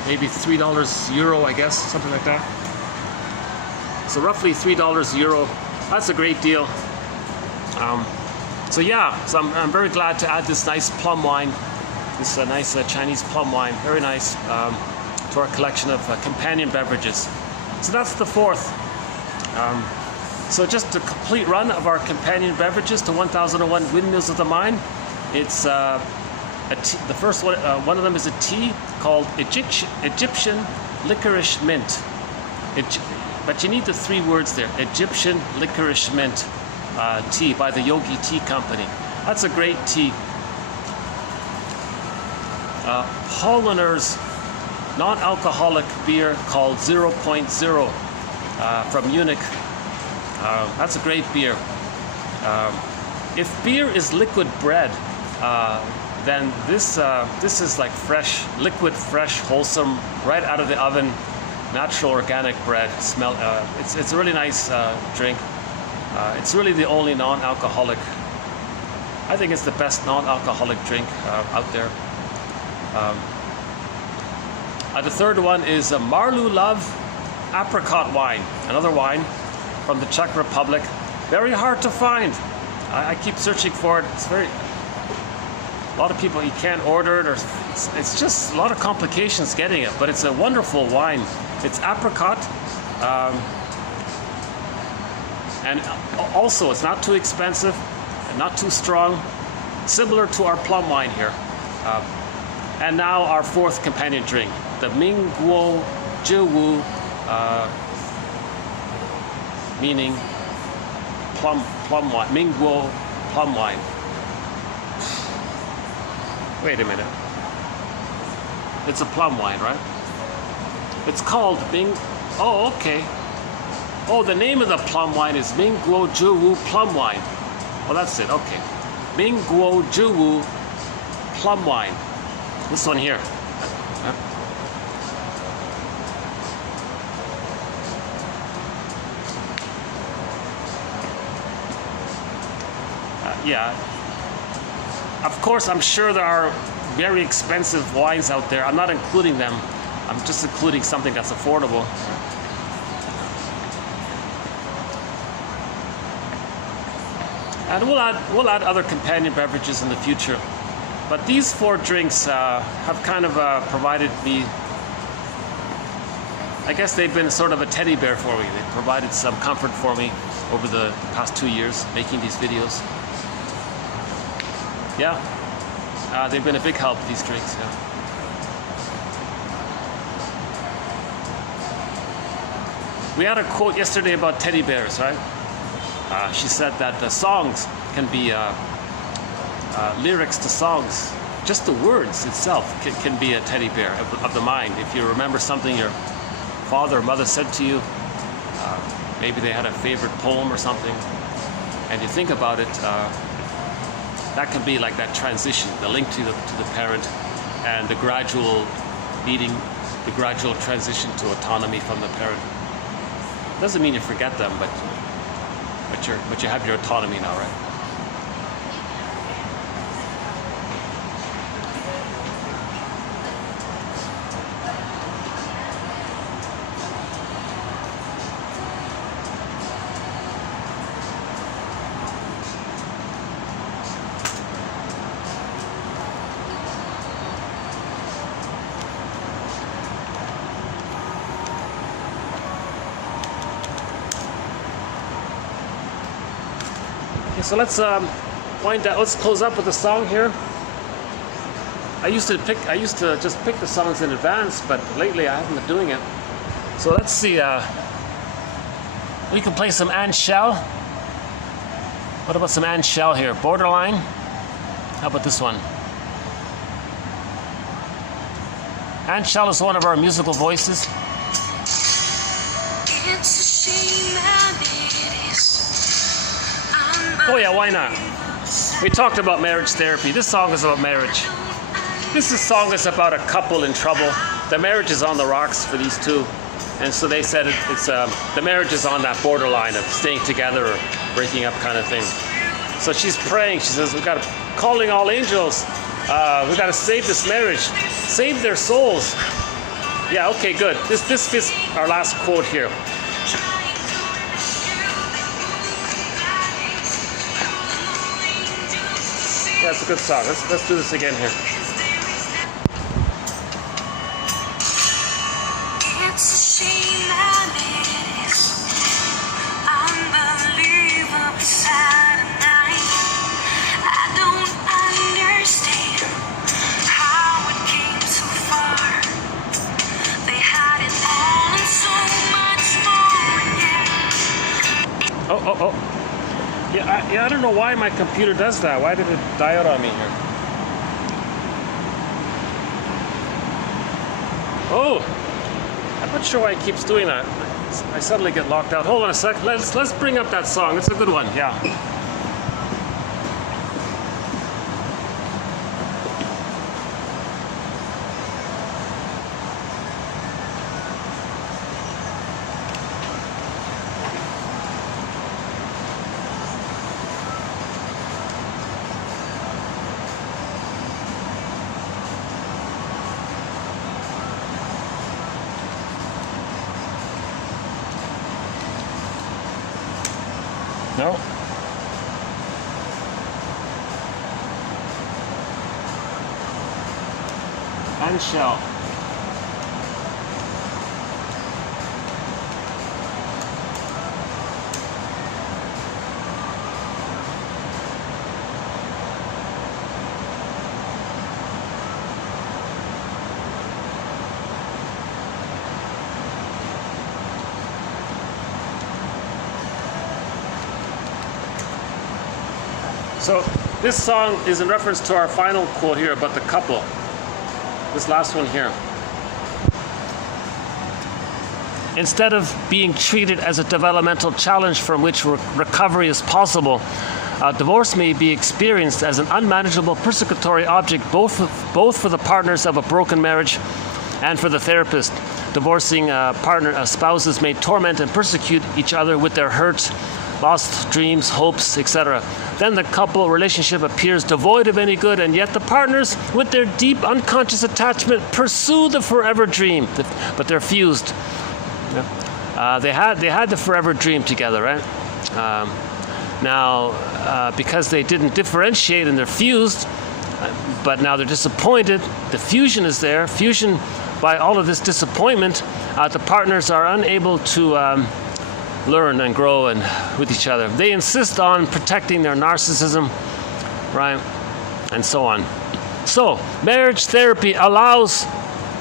Maybe $3 euro, I guess, something like that. So roughly $3 euro. That's a great deal. So I'm very glad to add this nice plum wine, this nice Chinese plum wine, very nice, to our collection of companion beverages. So that's the fourth. So just a complete run of our companion beverages to 1001 Windmills of the Mind. It's the first one of them is a tea called Egyptian Licorice Mint. But you need the 3 words there, Egyptian Licorice Mint tea by the Yogi Tea Company. That's a great tea. Holliner's non-alcoholic beer called 0.0 from Munich. That's a great beer. If beer is liquid bread, then this is like fresh, liquid, fresh, wholesome, right out of the oven, natural organic bread. It's a really nice drink. It's really the only non-alcoholic. I think it's the best non-alcoholic drink out there. The third one is a Marlu Love apricot wine, another wine from the Czech Republic. Very hard to find. I keep searching for it. It's a lot of people, you can't order it, or it's just a lot of complications getting it, but it's a wonderful wine. It's apricot, and also it's not too expensive and not too strong, similar to our plum wine here. And now our fourth companion drink, the Mingguo Jiwu, meaning plum wine, Mingguo plum wine. Wait a minute. It's a plum wine, right? It's called Oh, okay. Oh, the name of the plum wine is Mingguo Jiwu plum wine. Well, that's it. Okay. Mingguo Jiwu plum wine. This one here. Yeah. Of course, I'm sure there are very expensive wines out there. I'm not including them. I'm just including something that's affordable. And we'll add other companion beverages in the future. But these 4 drinks have kind of provided me, I guess they've been sort of a teddy bear for me. They've provided some comfort for me over the past 2 years making these videos. Yeah, they've been a big help, these drinks, yeah. We had a quote yesterday about teddy bears, right? She said that the songs can be lyrics to songs. Just the words itself can be a teddy bear of the mind. If you remember something your father or mother said to you, maybe they had a favorite poem or something, and you think about it, that can be like that transition, the link to the parent, and the gradual transition to autonomy from the parent. Doesn't mean you forget them, but you have your autonomy now, right? So let's wind down. Let's close up with a song here. I used to just pick the songs in advance, but lately I haven't been doing it. So let's see. We can play some Anne Shell. What about some Anne Shell here? Borderline. How about this one? Anne Shell is one of our musical voices. It's a shame and it is. Oh yeah, why not? We talked about marriage therapy. This song is about marriage. This song is about a couple in trouble. The marriage is on the rocks for these two. And so they said it's the marriage is on that borderline of staying together or breaking up kind of thing. So she's praying. She says, "We've got to calling all angels. We've got to save this marriage, save their souls." Yeah, okay, good. This fits our last quote here. Yeah, it's a good song. Let's do this again here. It's a shame and it is unbelievably sad and I don't understand how it came so far. They had it all and so much more again. Oh. Yeah, I don't know why my computer does that. Why did it die out on me here? Oh, I'm not sure why it keeps doing that. I suddenly get locked out. Hold on a sec. Let's bring up that song. It's a good one. Yeah. No. Anne Shell. So this song is in reference to our final quote here about the couple. This last one here. Instead of being treated as a developmental challenge from which recovery is possible, divorce may be experienced as an unmanageable persecutory object both for the partners of a broken marriage and for the therapist. Divorcing spouses may torment and persecute each other with their hurts, lost dreams, hopes, etc. Then the couple relationship appears devoid of any good, and yet the partners, with their deep unconscious attachment, pursue the forever dream, but they're fused. They had the forever dream together, right? Now, because they didn't differentiate and they're fused, but now they're disappointed. The fusion is there. Fusion by all of this disappointment, the partners are unable to learn and grow and with each other. They insist on protecting their narcissism, right? And so on. So, marriage therapy allows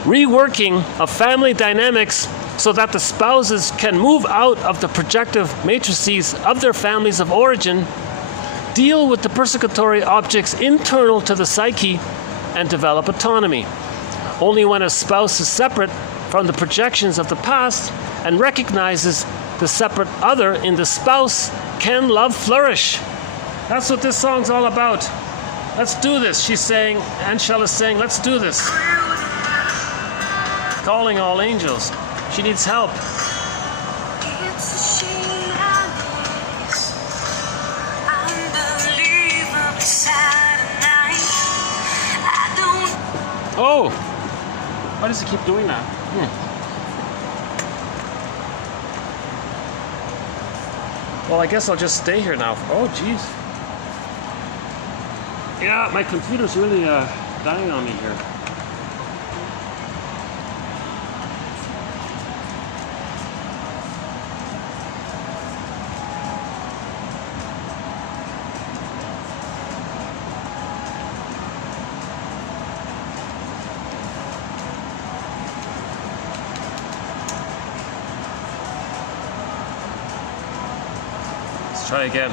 reworking of family dynamics so that the spouses can move out of the projective matrices of their families of origin, deal with the persecutory objects internal to the psyche, and develop autonomy. Only when a spouse is separate from the projections of the past and recognizes the separate other in the spouse can love flourish. That's what this song's all about. Let's do this, she's saying. Anne Shell is saying, let's do this. Calling all angels. She needs help. It's a shame and it is unbelievably sad and I don't. Oh! Why does it keep doing that? Well, I guess I'll just stay here now. Oh, jeez. Yeah, my computer's really dying on me here. Let's try again.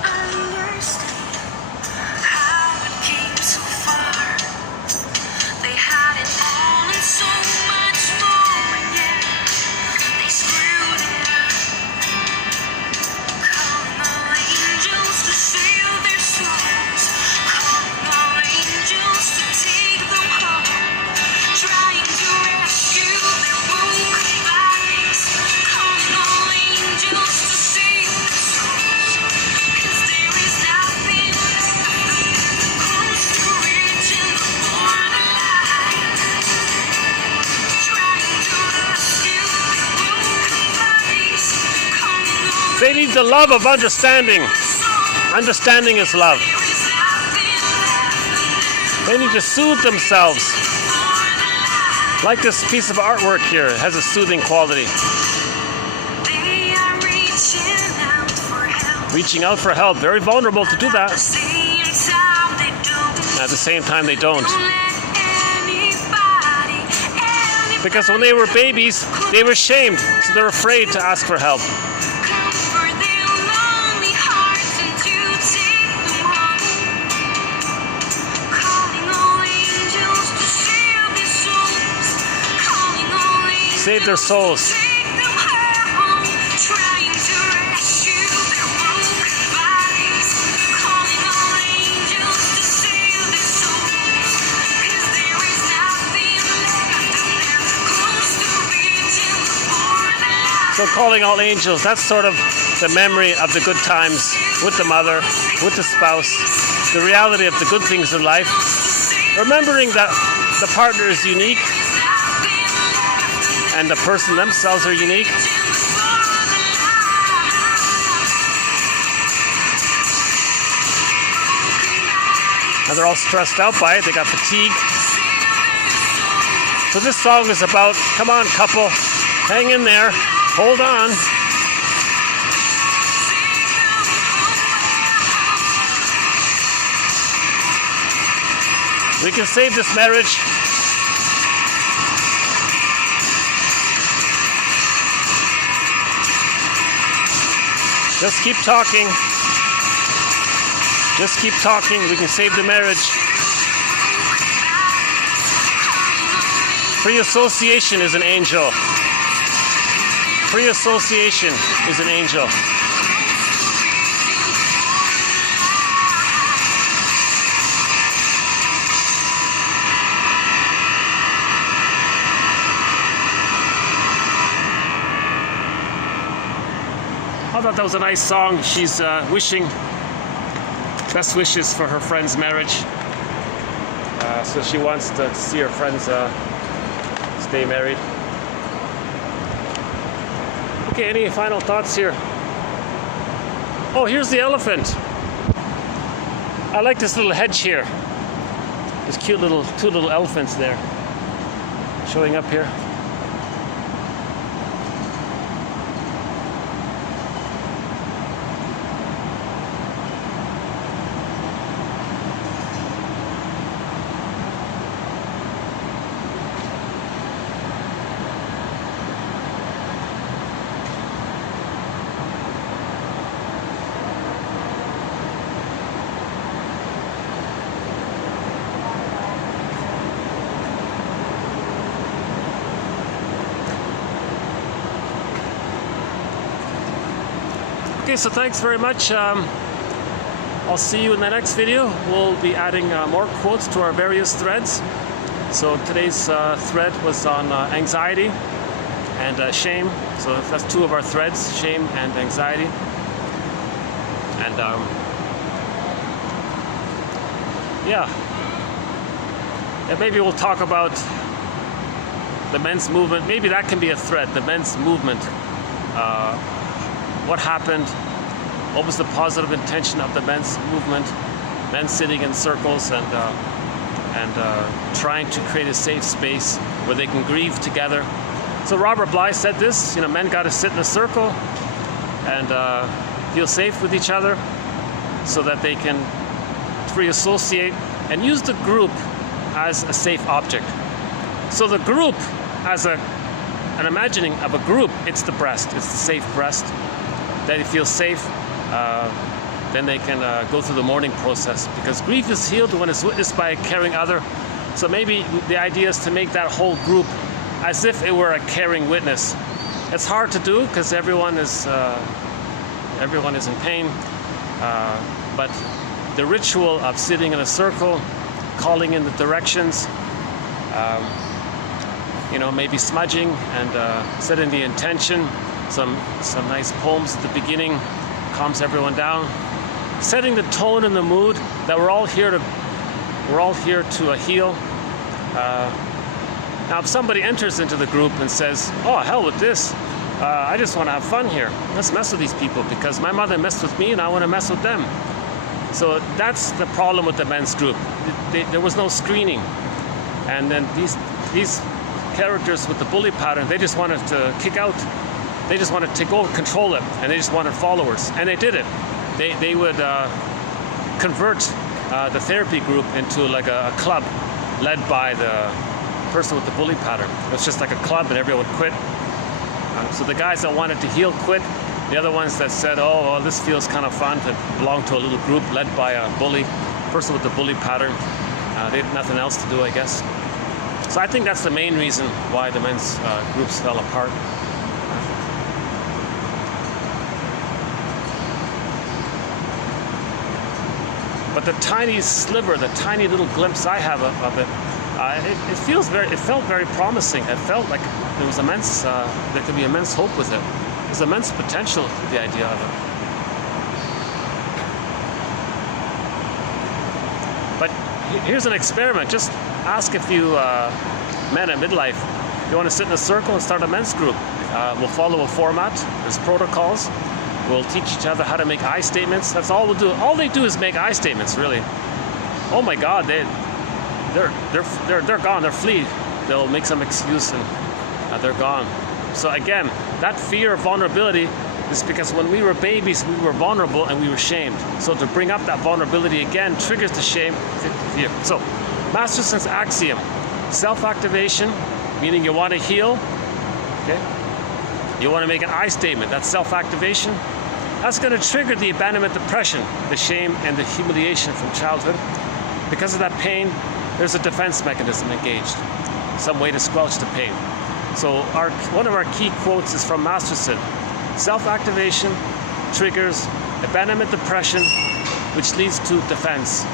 Understand how it came so far. They had it all and so much more, and yet they screwed it up. Calling all angels to save their souls, calling all angels to take them home, trying to rescue their broken bodies, calling all angels to save their souls. 'Cause there is nothing close to reaching the borderline, trying to rescue their broken bodies, calling all They need the love of understanding. souls. Understanding is love. There is nothing left They need to soothe themselves. borderline. Like this piece of artwork here, it has a soothing quality. They are reaching out for help. Reaching out for help, very vulnerable to do that. At the same time, they don't. At the same time, they don't. Don't let anybody Because when they were babies, they were shamed, so they're afraid to ask for help. comfort their lonely hearts and to take them home. Calling all angels to save their souls. Calling all angels Save their souls. to take them home. Trying to rescue their broken bodies. Calling all angels to save their souls. 'Cause there is nothing left and they're close to reaching the borderline. So calling all angels, that's sort of the memory of the good times with the mother, with the spouse, the reality of the good things in life, remembering that the partner is unique and the person themselves are unique. And they're all stressed out by it, they got fatigue. So this song is about, come on couple, hang in there, hold on. We can save this marriage. Just keep talking. Just keep talking. We can save the marriage. Free association is an angel. Free association is an angel. I thought that was a nice song. She's wishing best wishes for her friend's marriage. So she wants to see her friends stay married. Okay, any final thoughts here? Oh, here's the elephant. I like this little hedge here. There's cute little, two little elephants there showing up here. Okay, so thanks very much. I'll see you in the next video. We'll be adding more quotes to our various threads. So today's thread was on anxiety and shame. So that's two of our threads, shame and anxiety. And yeah, maybe we'll talk about the men's movement. Maybe that can be a thread, the men's movement. What happened? What was the positive intention of the men's movement? Men sitting in circles and trying to create a safe space where they can grieve together. So Robert Bly said this, you know, men got to sit in a circle and feel safe with each other so that they can free associate and use the group as a safe object. So the group as an imagining of a group, it's the breast, it's the safe breast. they feel safe, then they can go through the mourning process. Because grief is healed when it's witnessed by a caring other. So maybe the idea is to make that whole group as if it were a caring witness. It's hard to do because everyone is in pain, but the ritual of sitting in a circle, calling in the directions, maybe smudging and setting the intention, some nice poems at the beginning, calms everyone down, setting the tone and the mood that we're all here to heal. Now, if somebody enters into the group and says, "Oh, hell with this, I just want to have fun here. Let's mess with these people because my mother messed with me and I want to mess with them." So that's the problem with the men's group. There was no screening, and then these characters with the bully pattern, they just wanted to kick out. They just wanted to take over, control it, and they just wanted followers, and they did it. They would convert the therapy group into like a club led by the person with the bully pattern. It was just like a club and everyone would quit. So the guys that wanted to heal quit. The other ones that said, "Oh, well, this feels kind of fun to belong to a little group led by a person with the bully pattern." They had nothing else to do, I guess. So I think that's the main reason why the men's groups fell apart. But the tiny sliver, the tiny little glimpse I have of it, it felt very promising. It felt like there was there could be immense hope with it. There's immense potential to the idea of it. But here's an experiment. Just ask a few men at midlife, you want to sit in a circle and start a men's group. We'll follow a format. There's protocols. We'll teach each other how to make I statements. That's all we'll do. All they do is make I statements, really. Oh my God, they're gone. They're flee. They'll make some excuse and they're gone. So again, that fear of vulnerability is because when we were babies, we were vulnerable and we were shamed. So to bring up that vulnerability again triggers the shame, fear. So Masterson's axiom: self-activation, meaning you want to heal. Okay. You want to make an I statement. That's self-activation. That's going to trigger the abandonment depression, the shame and the humiliation from childhood. Because of that pain, there's a defense mechanism engaged, some way to squelch the pain. So one of our key quotes is from Masterson: self-activation triggers abandonment depression, which leads to defense.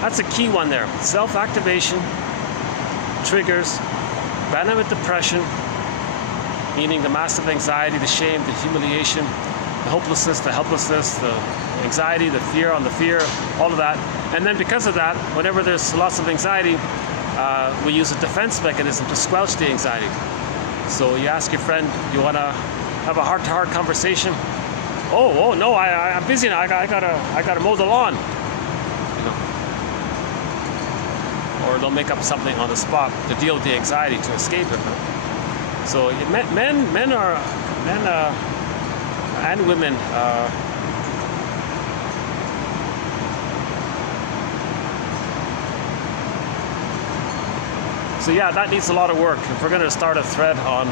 That's a key one there. Self-activation triggers abandonment depression, meaning the massive anxiety, the shame, the humiliation, the hopelessness, the helplessness, the anxiety, the fear, all of that. And then because of that, whenever there's lots of anxiety, we use a defense mechanism to squelch the anxiety. So you ask your friend, you want to have a heart-to-heart conversation? Oh no, I'm busy now. I gotta mow the lawn. Or they'll make up something on the spot to deal with the anxiety, to escape it. So men and women so yeah, that needs a lot of work. If we're going to start a thread on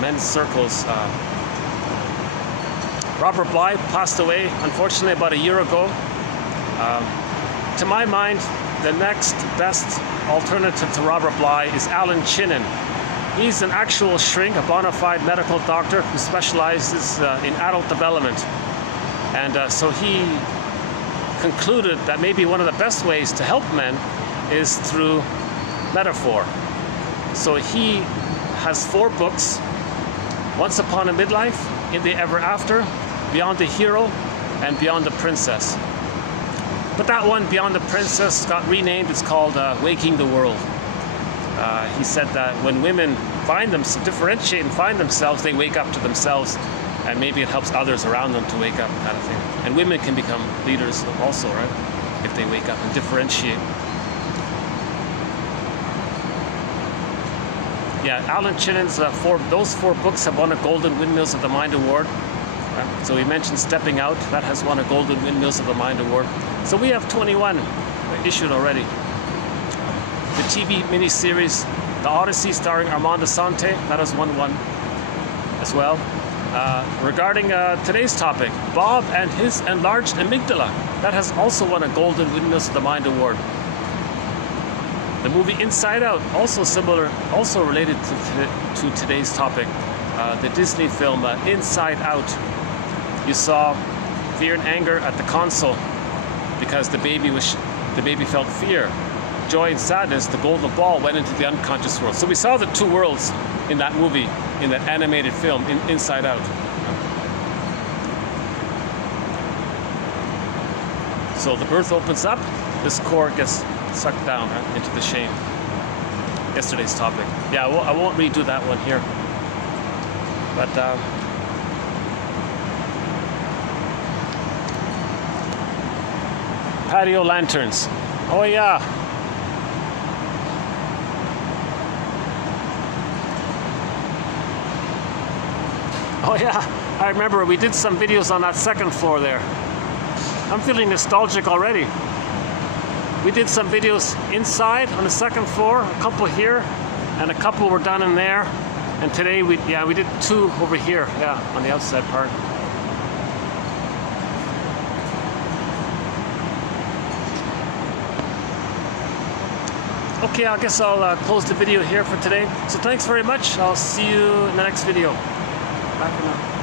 men's circles, Robert Bly passed away, unfortunately, about a year ago. To my mind, the next best alternative to Robert Bly is Alan Chinen. He's an actual shrink, a bona fide medical doctor who specializes in adult development. And so he concluded that maybe one of the best ways to help men is through metaphor. So he has 4 books: Once Upon a Midlife, In the Ever After, Beyond the Hero, and Beyond the Princess. But that one, Beyond the Princess, got renamed. It's called Waking the World. He said that when women differentiate and find themselves, they wake up to themselves, and maybe it helps others around them to wake up, kind of thing. And women can become leaders also, right? If they wake up and differentiate. Yeah, Alan Chinen's those 4 books have won a Golden Windmills of the Mind Award. Right? So we mentioned Stepping Out. That has won a Golden Windmills of the Mind Award. So we have 21 issued already. The TV miniseries, The Odyssey, starring Armand Assante, that has won 1 as well. Regarding today's topic, Bob and his enlarged amygdala. That has also won a Golden Windmills of the Mind Award. The movie Inside Out, also similar, also related to today's topic. The Disney film Inside Out. You saw fear and anger at the console because the baby felt fear. Joy and sadness, the golden ball went into the unconscious world. So we saw the two worlds in that movie, in that animated film, Inside Out. So the earth opens up, this core gets sucked down into the shame. Yesterday's topic. Yeah, I won't redo that one here. But patio lanterns. Oh yeah. Oh yeah, I remember we did some videos on that second floor there. I'm feeling nostalgic already. We did some videos inside on the second floor, a couple here, and a couple were done in there. And today we did two over here, on the outside part. Okay, I guess I'll close the video here for today. So thanks very much. I'll see you in the next video. Bye for now.